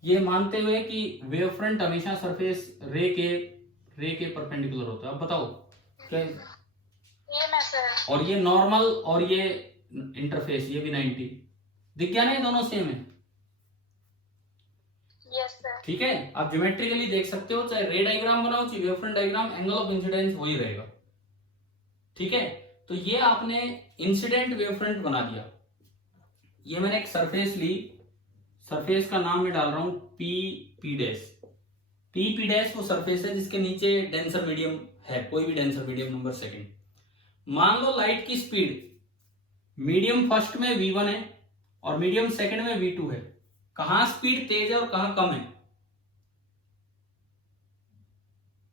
ये मानते हुए कि वेव फ्रंट हमेशा सरफेस रे के परपेंडिकुलर होता है। अब बताओ क्या, और ये नॉर्मल और ये इंटरफेस ये भी 90 दिख गया ना, ये दोनों सेम है। yes, sir. ठीक है, आप ज्योमेट्रिकली देख सकते हो, चाहे रे डायग्राम बनाओ चाहे wave front diagram, angle of incidence वही रहेगा। ठीक है, तो ये आपने इंसिडेंट वेव फ्रंट बना दिया। ये मैंने एक सरफेस ली, सरफेस का नाम मैं डाल रहा हूं पी डैश वो सरफेस है जिसके नीचे डेंसर मीडियम है, कोई भी डेंसर मीडियम नंबर सेकंड। मान लो लाइट की स्पीड मीडियम फर्स्ट में v1 है और मीडियम सेकंड में v2 है, कहां स्पीड तेज है और कहां कम है,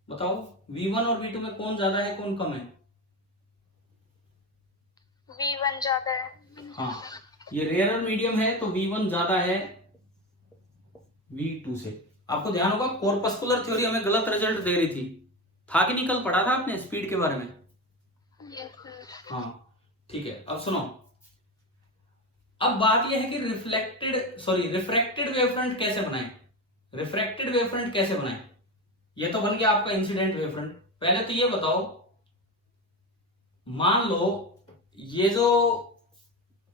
बताओ। v1 और v2 में कौन ज्यादा है कौन कम है? v1 ज्यादा है। हाँ, ये रेयरर मीडियम है तो v1 ज्यादा है v2 से। आपको ध्यान होगा कॉर्पस्कुलर थ्योरी हमें गलत रिजल्ट दे रही थी, था कि नहीं? कल पढ़ा था आपने स्पीड के बारे में। yes, sir. हाँ ठीक है, अब सुनो। अब बात यह है कि रिफ्रैक्टेड वेव फ्रंट कैसे बनाएं। रिफ्रैक्टेड वेव फ्रंट कैसे बनाएं, ये तो बन गया आपका इंसिडेंट वेव फ्रंट। पहले तो ये बताओ, मान लो ये जो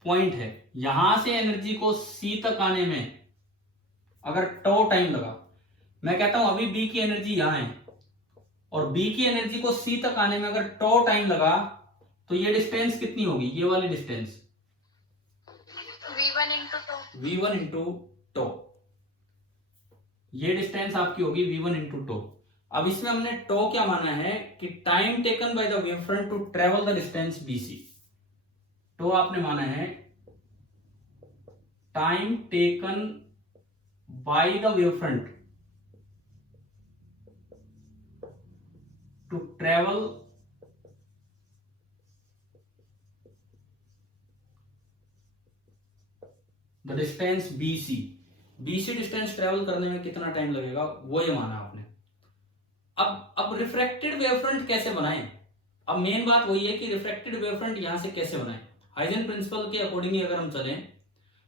पॉइंट है, यहां से एनर्जी को सी तक आने में अगर टो टाइम लगा, मैं कहता हूं अभी बी की एनर्जी यहां है और बी की एनर्जी को सी तक आने में अगर टो टाइम लगा, तो ये डिस्टेंस कितनी होगी, ये वाली डिस्टेंस v1 इंटू टो, ये डिस्टेंस आपकी होगी v1 इंटू टो। अब इसमें हमने टो क्या माना है कि time taken by the wave front to travel the distance bc। टो आपने माना है time taken by the wave front to travel the distance BC। BC distance travel करने में कितना टाइम लगेगा, वो ये माना आपने। अब रिफ्रैक्टेड वेवफ्रंट कैसे बनाएं? अब मेन बात वही है कि रिफ्रैक्टेड वेवफ्रंट यहां से कैसे बनाएं। हाइजेन प्रिंसिपल के अकॉर्डिंग अगर हम चलें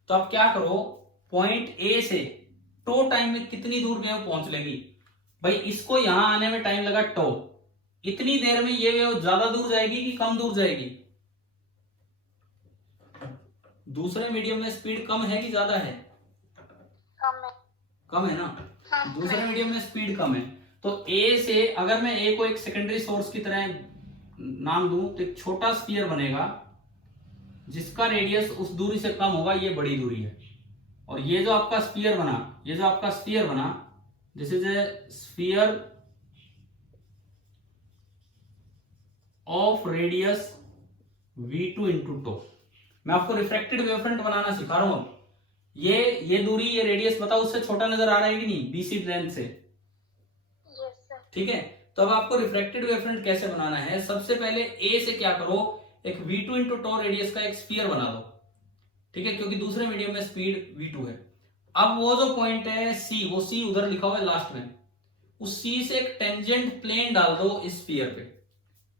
तो आप क्या करो, पॉइंट ए से टो टाइम में कितनी दूर वेव पहुंच लेगी, भाई इसको यहां आने में टाइम लगा टो, इतनी देर में ये वेव ज्यादा दूर जाएगी कि कम दूर जाएगी? दूसरे मीडियम में स्पीड कम है कि ज्यादा है? कम है ना। दूसरे मीडियम में स्पीड कम है, तो ए से अगर मैं ए को एक सेकेंडरी सोर्स की तरह नाम दूं तो एक छोटा स्फीयर बनेगा जिसका रेडियस उस दूरी से कम होगा, ये बड़ी दूरी है। और ये जो आपका स्फीयर बना, this is a sphere of radius v2 into tau. मैं आपको रिफ्रैक्टेड वेवफ्रंट बनाना सिखा रहा हूं। अब ये दूरी, ये रेडियस बताओ उससे छोटा नजर आ रहा है कि नहीं, BC लेंथ से? ठीक है, तो अब आपको रिफ्रैक्टेड वेवफ्रंट कैसे बनाना है, सबसे पहले ए से क्या करो, एक v2 इंटू टो रेडियस का एक स्फीयर बना दो, ठीक है, क्योंकि दूसरे मीडियम में स्पीड v2 है। अब वो जो पॉइंट है C, वो C उधर लिखा हुआ है लास्ट में, उस C से एक टेंजेंट प्लेन डाल दो इस स्फीयर पे।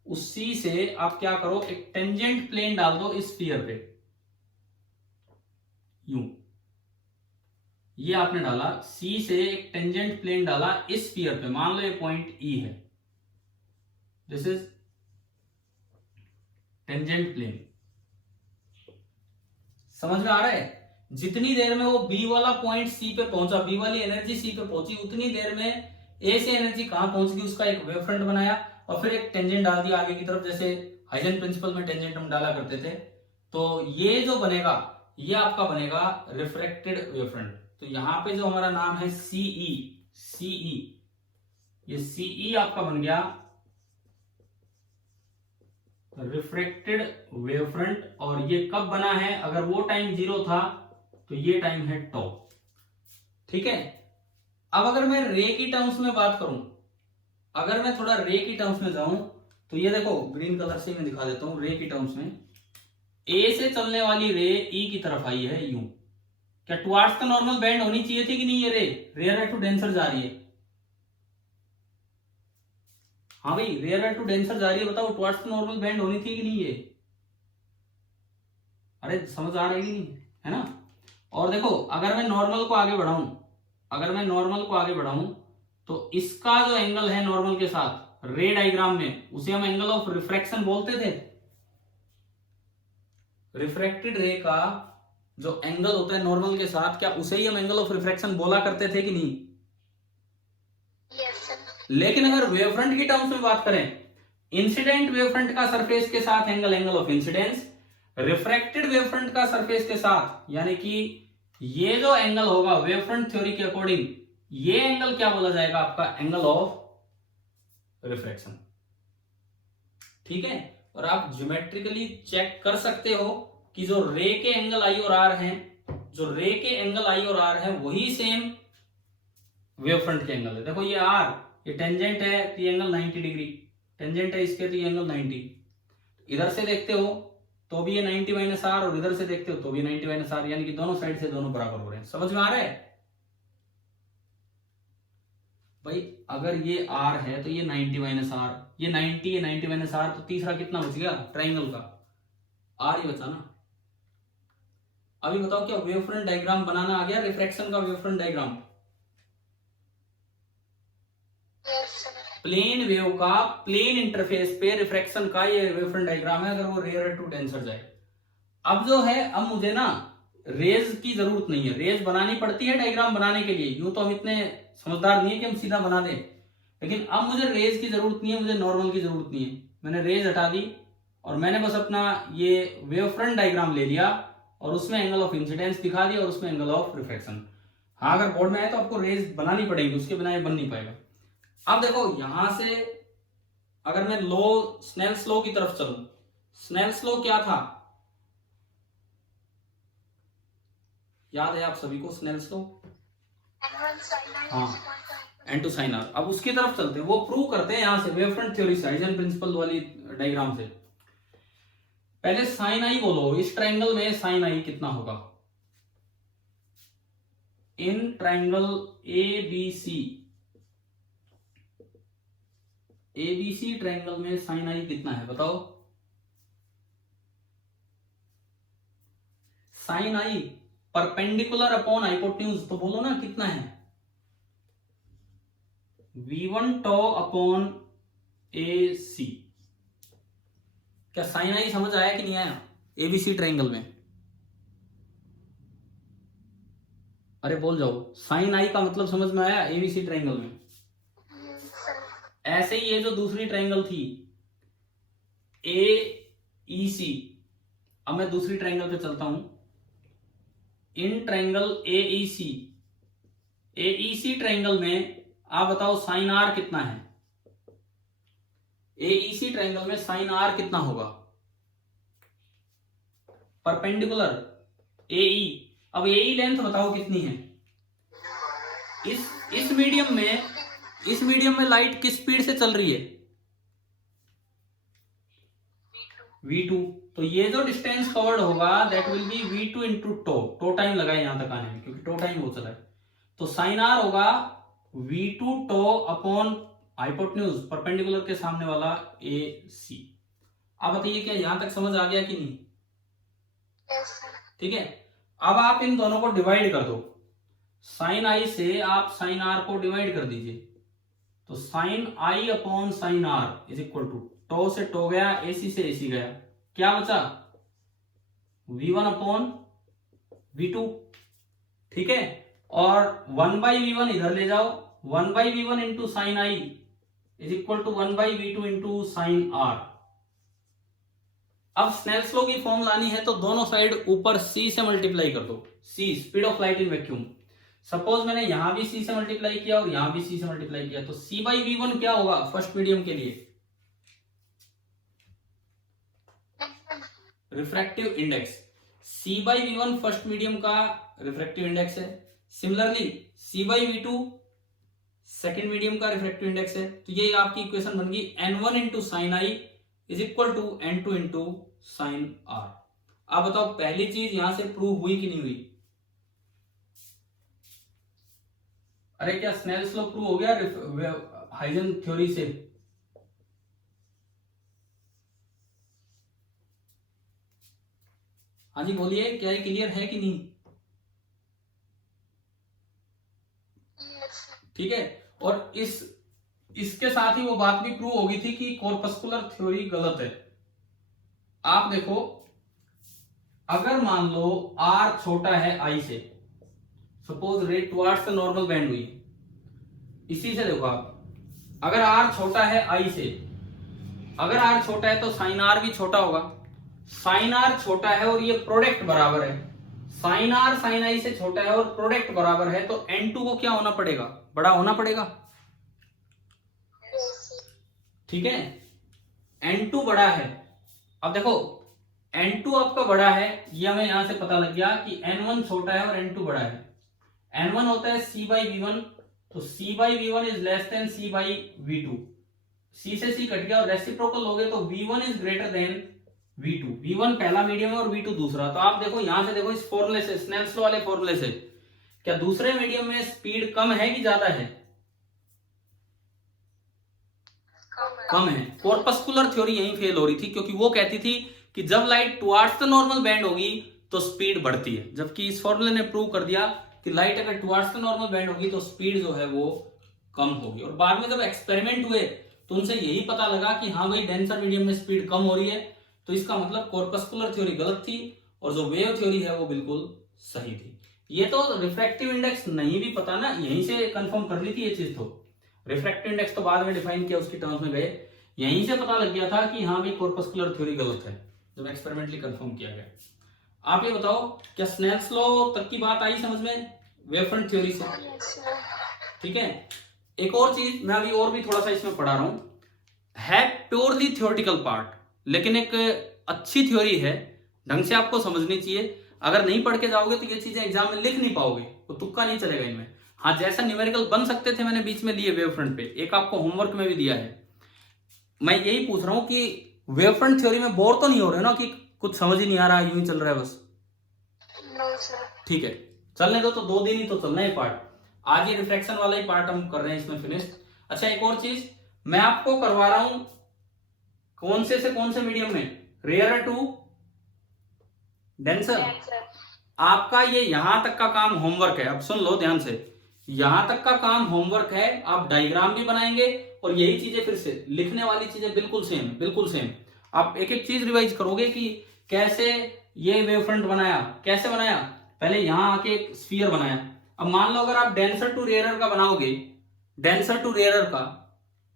उस C से आप क्या करो, एक टेंजेंट प्लेन डाल दो इस स्फीयर पे, यूं। ये आपने डाला, C से एक टेंजेंट प्लेन डाला इस स्फीयर पे, मान लो ये पॉइंट E है, दिस इज टेंजेंट प्लेन। समझ में आ रहा है? जितनी देर में वो B वाला पॉइंट C पे पहुंचा, B वाली एनर्जी C पे पहुंची, उतनी देर में A से एनर्जी कहां पहुंच गई, उसका एक वेवफ्रंट बनाया और फिर एक टेंजेंट डाल दिया आगे की तरफ, जैसे हाइजेन प्रिंसिपल में टेंजेंट हम डाला करते थे। तो ये जो बनेगा, ये आपका बनेगा रिफ्रैक्टेड वेवफ्रंट। तो यहां पे जो हमारा नाम है CE, ये CE आपका बन गया रिफ्रैक्टेड वेवफ्रंट। और ये कब बना है, अगर वो टाइम 0 था तो ये टाइम है टो, ठीक है। अब अगर मैं रे की टर्म्स में बात करूं, अगर मैं थोड़ा रे की टर्म्स में जाऊं तो ये देखो ग्रीन कलर से मैं दिखा देता हूं। रे की टर्म्स में ए से चलने वाली रे ई की तरफ आई है यूं, क्या टुवार्ड्स द नॉर्मल बेंड होनी चाहिए थी कि नहीं? ये रे रेयर टू डेंसर जा रही है, हाँ भाई रेयर टू डेंसर जा रही है, बताओ टुवार्ड्स द नॉर्मल बेंड होनी थी कि नहीं ये? अरे समझ आ रही नहीं है ना। और देखो अगर मैं नॉर्मल को आगे बढ़ाऊं, तो इसका जो एंगल है नॉर्मल के साथ रे डायग्राम में, उसे हम एंगल ऑफ रिफ्रैक्शन बोलते थे। रिफ्रैक्टेड रे का जो एंगल होता है नॉर्मल के साथ, क्या उसे ही हम एंगल ऑफ रिफ्रैक्शन बोला करते थे कि नहीं? Yes sir. लेकिन अगर वेवफ्रंट की टर्म्स में बात करें, इंसिडेंट वेवफ्रंट का सरफेस के साथ angle of incidence, refracted wavefront का सरफेस के साथ, यानी कि ये जो एंगल होगा वेवफ्रंट थ्योरी के अकॉर्डिंग, ये एंगल क्या बोला जाएगा आपका? एंगल ऑफ रिफ्रैक्शन, ठीक है। और आप ज्योमेट्रिकली चेक कर सकते हो कि जो रे के एंगल आई और आर हैं, वही सेम वेवफ्रंट के एंगल है। देखो ये आर, ये टेंजेंट है तो ये एंगल 90 डिग्री, टेंजेंट है इसके तो ये एंगल 90। इधर से देखते हो तो भी ये 90 माइनस आर, और इधर से देखते हो तो भी 90 माइनस आर, यानी कि दोनों साइड से दोनों बराबर हो रहे हैं। समझ में आ रहा है भाई? अगर ये आर है तो ये 90 माइनस आर, ये 90 माइनस आर, तो तीसरा कितना बच गया ट्राइंगल का? आर ही बचा ना। अभी बताओ क्या वेवफ्रंट डायग्राम बनाना आ गया? रिफ्रैक्शन का वेवफ्रंट डायग्राम, प्लेन वेव का प्लेन इंटरफेस पे रिफ्रैक्शन का ये वेवफ्रंट डायग्राम है, अगर वो रेयर टू डेंसर जाए। अब जो है, अब मुझे ना रेज की जरूरत नहीं है। रेज बनानी पड़ती है डायग्राम बनाने के लिए, यूं तो हम इतने समझदार नहीं है कि हम सीधा बना दें, लेकिन अब मुझे रेज की जरूरत नहीं है, मुझे नॉर्मल की जरूरत नहीं है। मैंने रेज हटा दी और मैंने बस अपना ये वेव फ्रंट डायग्राम ले लिया और उसमें एंगल ऑफ इंसिडेंस दिखा दिया और उसमें एंगल ऑफ रिफ्लेक्शन। हाँ, अगर बोर्ड में है तो आपको रेज बनानी पड़ेगी, उसके बिना ये बन नहीं पाएगा। अब देखो यहां से अगर मैं स्नेल्स लॉ की तरफ चलूं, स्नेल्स लॉ क्या था, याद है आप सभी को स्नेल्स लॉ? हाँ, N2 sin r। अब उसकी तरफ चलते हैं, वो प्रूव करते हैं यहां से वेव फ्रंट थ्योरी से, हाइजेन प्रिंसिपल वाली डायग्राम से। पहले साइन आई बोलो, इस ट्रायंगल में साइन आई कितना होगा? इन ट्रायंगल एबीसी ट्रायंगल में साइन आई कितना है बताओ? साइन आई परपेंडिकुलर अपॉन हाइपोटेन्यूज, तो बोलो ना कितना है? V1 टॉ अपॉन AC। क्या साइन आई समझ आया कि नहीं आया एबीसी ट्रायंगल में? अरे बोल जाओ, साइन आई का मतलब समझ में आया एबीसी ट्रायंगल में? ऐसे ही ये जो दूसरी ट्रायंगल थी AEC, अब मैं दूसरी ट्रायंगल पे चलता हूं। इन ट्रायंगल AEC ट्रायंगल में आप बताओ साइन आर कितना है? AEC ट्रायंगल में साइन आर कितना होगा? Perpendicular AE। अब AE लेंथ बताओ कितनी है? इस मीडियम में लाइट किस स्पीड से चल रही है? V2। तो ये जो डिस्टेंस कवर्ड होगा that will be V2 into tau time लगा है यहां तक आने में, क्योंकि टो टाइम हो चला है। तो साइन आर होगा V2 to upon hypotenuse, perpendicular के सामने वाला AC। अब बताइए क्या यहां तक समझ आ गया कि नहीं? ठीक है, अब आप इन दोनों को डिवाइड कर दो। साइन आई से आप साइन आर को डिवाइड कर दीजिए, तो sine I upon sine R is equal to tau से टो गया, AC से AC गया, क्या बचा? V1 upon V2। ठीक है, और 1/V1 इधर ले जाओ, 1/V1 into sine I is equal to 1/V2 into sine R. अब स्नेल्स लॉ की फॉर्म लानी है तो दोनों साइड ऊपर C से मल्टीप्लाई कर दो। C speed of light in vacuum. Suppose मैंने यहां भी C से मल्टीप्लाई किया और यहां भी C से मल्टीप्लाई किया, तो C/V1 क्या होगा फर्स्ट मीडियम के लिए? Refractive index. C/V1 first medium का रिफ्रैक्टिव इंडेक्स है। सिमिलरली C/V2 सेकेंड मीडियम का रिफ्रैक्टिव इंडेक्स है। तो ये आपकी इक्वेशन बन गई N1 into sine I is equal to N2 into sine R. अब बताओ पहली चीज यहां से प्रूव हुई कि नहीं हुई? अरे क्या स्नेल्स लॉ प्रूव हो गया हाइजेन थ्योरी से? हाँ जी बोलिए, क्या ये क्लियर है कि नहीं? ठीक है, और इसके साथ ही वो बात भी प्रूव हो गई थी कि कॉर्पस्कुलर थ्योरी गलत है। आप देखो, अगर मान लो R छोटा है I से, सपोज रे टुवर्ड्स द नॉर्मल बैंड हुई, इसी से देखो आप, अगर R छोटा है I से, अगर R छोटा है तो साइन R भी छोटा होगा। साइन R छोटा है और ये प्रोडक्ट बराबर है, साइन R साइन I से छोटा है और प्रोडक्ट बराबर है, तो N2 को क्या होना पड़ेगा? बड़ा होना पड़ेगा। ठीक है, N2 बड़ा है। अब देखो N2 आपका बड़ा है, ये हमें यहां से पता लग गया कि N1 छोटा है और N2 बड़ा है। N1 होता है C/V1, तो C/V1 is less than C/V2। C से C कट गया और रेसिप्रोकल हो गए, तो V1 is greater than V2। V1 पहला मीडियम है और V2 दूसरा। तो आप देखो यहां से, देखो इस फॉर्मूले से, स्नेल्स लॉ वाले फॉर्मूले से, क्या दूसरे मीडियम में स्पीड कम है कि ज्यादा है? कम है। कॉर्पस्कुलर थ्योरी यहीं फेल हो रही थी, क्योंकि वो कहती थी कि जब light towards the normal band होगी तो स्पीड बढ़ती है, जबकि इस फॉर्मूले ने प्रूव कर दिया कि लाइट अगर टुवर्ड्स द नॉर्मल बैंड होगी तो स्पीड जो है वो कम होगी। और बाद में जब एक्सपेरिमेंट हुए तो उनसे यही पता लगा कि हाँ भाई डेंसर मीडियम में स्पीड कम हो रही है, तो इसका मतलब कॉर्पस्कुलर थ्योरी गलत थी और जो वेव थ्योरी है वो बिल्कुल सही थी। ये तो रिफ्रैक्टिव इंडेक्स नहीं भी पता ना, यहीं से कंफर्म कर ली थी ये चीज। तो रिफ्रैक्टिव इंडेक्स तो बाद में डिफाइन किया, उसकी टर्म्स में गए, यहीं से पता लग गया था कि हाँ भाई कॉर्पस्कुलर थ्योरी गलत है, जब एक्सपेरिमेंटली कंफर्म किया गया। आप ये बताओ, क्या स्नेल्स लॉ तक की बात आई समझ में वेव फ्रंट थ्योरी से? ठीक है। एक और चीज मैं अभी और भी थोड़ा सा इसमें पढ़ा रहा हूं, है प्योरली थ्योरेटिकल पार्ट, लेकिन एक अच्छी थ्योरी है, ढंग से आपको समझनी चाहिए। अगर नहीं पढ़ के जाओगे तो ये चीजें एग्जाम में लिख नहीं पाओगे, तो तुक्का नहीं चलेगा इनमें। हाँ, जैसा न्यूमेरिकल बन सकते थे मैंने बीच में लिए वेव फ्रंट पे, एक आपको होमवर्क में भी दिया है। मैं यही पूछ रहा हूं कि वेव फ्रंट थ्योरी में बोर तो नहीं हो रहे ना, कि कुछ समझ ही नहीं आ रहा, यूं ही चल रहा है बस? ठीक है, चलने दो। तो 2 दिन ही तो चलना है पार्ट, आज ये रिफ्लेक्शन वाला ही पार्ट हम कर रहे हैं इसमें फिनिश। अच्छा, एक और चीज मैं आपको करवा रहा हूं, कौन से मीडियम में, रेयर टू डेंसर। आपका ये यहां तक का काम होमवर्क है, अब सुन लो ध्यान से, यहां तक का काम होमवर्क है। आप डायग्राम भी बनाएंगे और यही चीजें फिर से लिखने वाली चीजें बिल्कुल सेम, बिल्कुल सेम। आप एक एक चीज रिवाइज करोगे कि कैसे ये वेव फ्रंट बनाया, कैसे बनाया। पहले यहां आके एक स्फीयर बनाया। अब मान लो अगर आप डेंसर टू रेयरर का बनाओगे, डेंसर टू रेयरर का,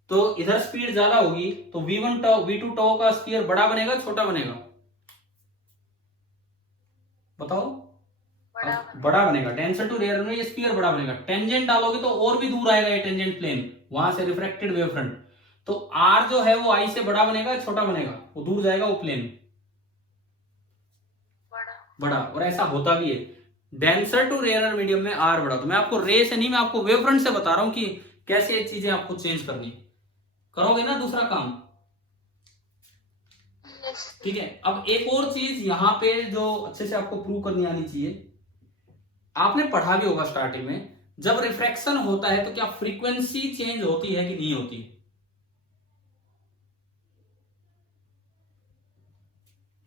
तो इधर स्पीड ज्यादा होगी, तो v1 टाउ v2 टाउ का स्फीयर बड़ा बनेगा छोटा बनेगा, बताओ? बड़ा बनेगा। डेंसर टू रेयर में ये स्फीयर बड़ा बनेगा। टेंजेंट डालोगे तो और भी दूर आएगा ये टेंजेंट प्लेन, वहां से रिफ्रैक्टेड वेव फ्रंट, तो आर जो है वो आई से बड़ा बनेगा छोटा बनेगा, वो दूर जाएगा वो प्लेन बड़ा। और ऐसा होता भी है, डेंसर टू रेयर मीडियम में आर बड़ा। तो मैं आपको रे से नहीं, मैं आपको वेव फ्रंट से बता रहा हूं कि कैसे ये चीजें आपको चेंज करनी। करोगे ना दूसरा काम? ठीक है। अब एक और चीज यहां पे जो अच्छे से आपको प्रूव करनी आनी चाहिए, आपने पढ़ा भी होगा स्टार्टिंग में, जब रिफ्रैक्शन होता है तो क्या फ्रीक्वेंसी चेंज होती है कि नहीं होती?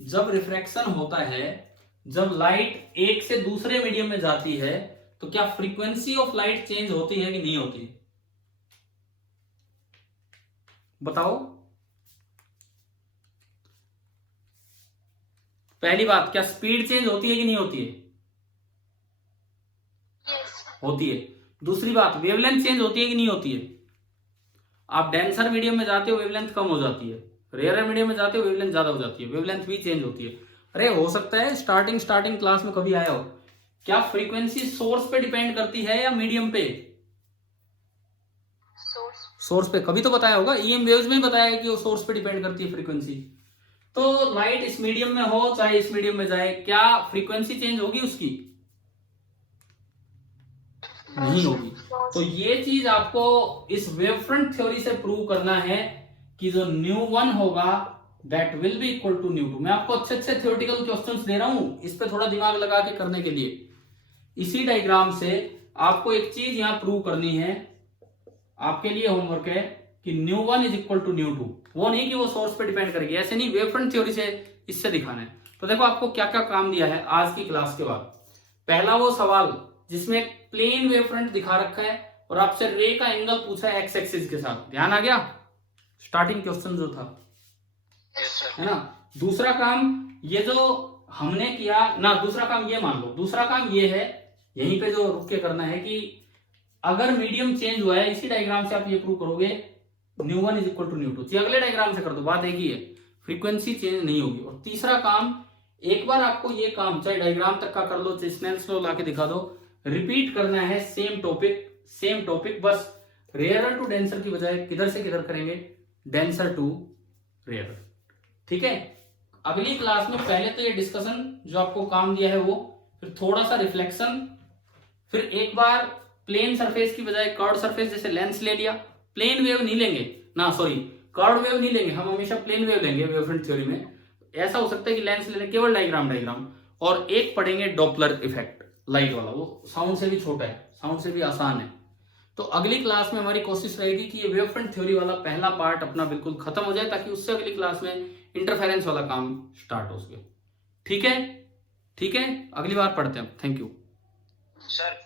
जब रिफ्रैक्शन होता है, जब लाइट एक से दूसरे मीडियम में जाती है, तो क्या फ्रीक्वेंसी ऑफ लाइट चेंज होती है कि नहीं होती? बताओ। पहली बात, क्या स्पीड चेंज होती है कि नहीं होती है? होती है। दूसरी बात, वेवलेंथ चेंज होती है कि नहीं होती है? आप डेंसर मीडियम में जाते हो वेवलेंथ कम हो जाती है, रेयर मीडियम में जाते हो वेवलेंथ ज्यादा हो जाती है, वेवलेंथ भी चेंज होती है। अरे हो सकता है स्टार्टिंग क्लास में कभी आया हो, क्या फ्रीक्वेंसी सोर्स पे डिपेंड करती है या मीडियम पे? सोर्स पे। कभी तो बताया होगा, ईएम वेव्स में बताया है कि वो सोर्स पे डिपेंड करती है फ्रीक्वेंसी। तो लाइट इस मीडियम में हो चाहे इस मीडियम में जाए, क्या फ्रीक्वेंसी चेंज होगी उसकी? नहीं होगी। तो ये चीज आपको इस वेव फ्रंट थ्योरी से प्रूव करना है कि जो ν1 होगा that will be equal to ν2। मैं आपको अच्छे अच्छे थ्योरेटिकल क्वेश्चंस दे रहा हूं, इस पे थोड़ा दिमाग लगा के करने के लिए। इसी डायग्राम से आपको एक चीज यहां प्रूव करनी है, आपके लिए होमवर्क है कि ν1 इज इक्वल टू ν2। वो नहीं कि वो सोर्स पे डिपेंड करेगी, ऐसे नहीं, वेव फ्रंट थ्योरी से इससे दिखाना है। तो देखो आपको क्या क्या काम दिया है आज की क्लास के बाद। पहला वो सवाल जिसमें प्लेन वेव फ्रंट दिखा रखा है और आपसे रे का एंगल पूछा है एक्स एक्सिस के साथ, ध्यान आ गया? स्टार्टिंग क्वेश्चन जो था, है ना। दूसरा काम ये जो हमने किया ना, दूसरा काम ये मान लो, दूसरा काम ये है, यहीं पे जो रुक के करना है कि अगर मीडियम चेंज हुआ है, इसी डायग्राम से आप ये प्रूव करोगे ν1 इज इक्वल टू ν2। अगले डायग्राम से कर दो, बात एक ही है, फ्रीक्वेंसी चेंज नहीं होगी। और तीसरा काम, एक बार आपको ये काम चाहे डायग्राम तक का कर लो, चाहे स्नेल्स लॉ लाके दिखा दो, रिपीट करना है सेम टॉपिक, बस रेयर टू डेंसर की बजाय किधर से किधर करेंगे, डेंसर टू रेयर। ठीक है। अगली क्लास में पहले तो ये डिस्कशन जो आपको काम दिया है वो, फिर थोड़ा सा रिफ्लेक्शन, फिर एक बार प्लेन सरफेस की बजाय कर्व सरफेस, जैसे लेंस ले लिया, प्लेन वेव नहीं लेंगे ना, सॉरी कर्व वेव नहीं लेंगे, हम हमेशा प्लेन वेव लेंगे वेव फ्रंट थ्योरी में। ऐसा हो सकता है कि लेंस ले लें, केवल डायग्राम, और एक पढ़ेंगे डॉपलर इफेक्ट लाइट वाला, वो साउंड से भी छोटा है, साउंड से भी आसान है। तो अगली क्लास में हमारी कोशिश रहेगी कि ये वेव फ्रंट थ्योरी वाला पहला पार्ट अपना बिल्कुल खत्म हो जाए, ताकि उससे अगली क्लास में इंटरफेरेंस वाला काम स्टार्ट हो सके। ठीक है, अगली बार पढ़ते हैं। Thank you sir.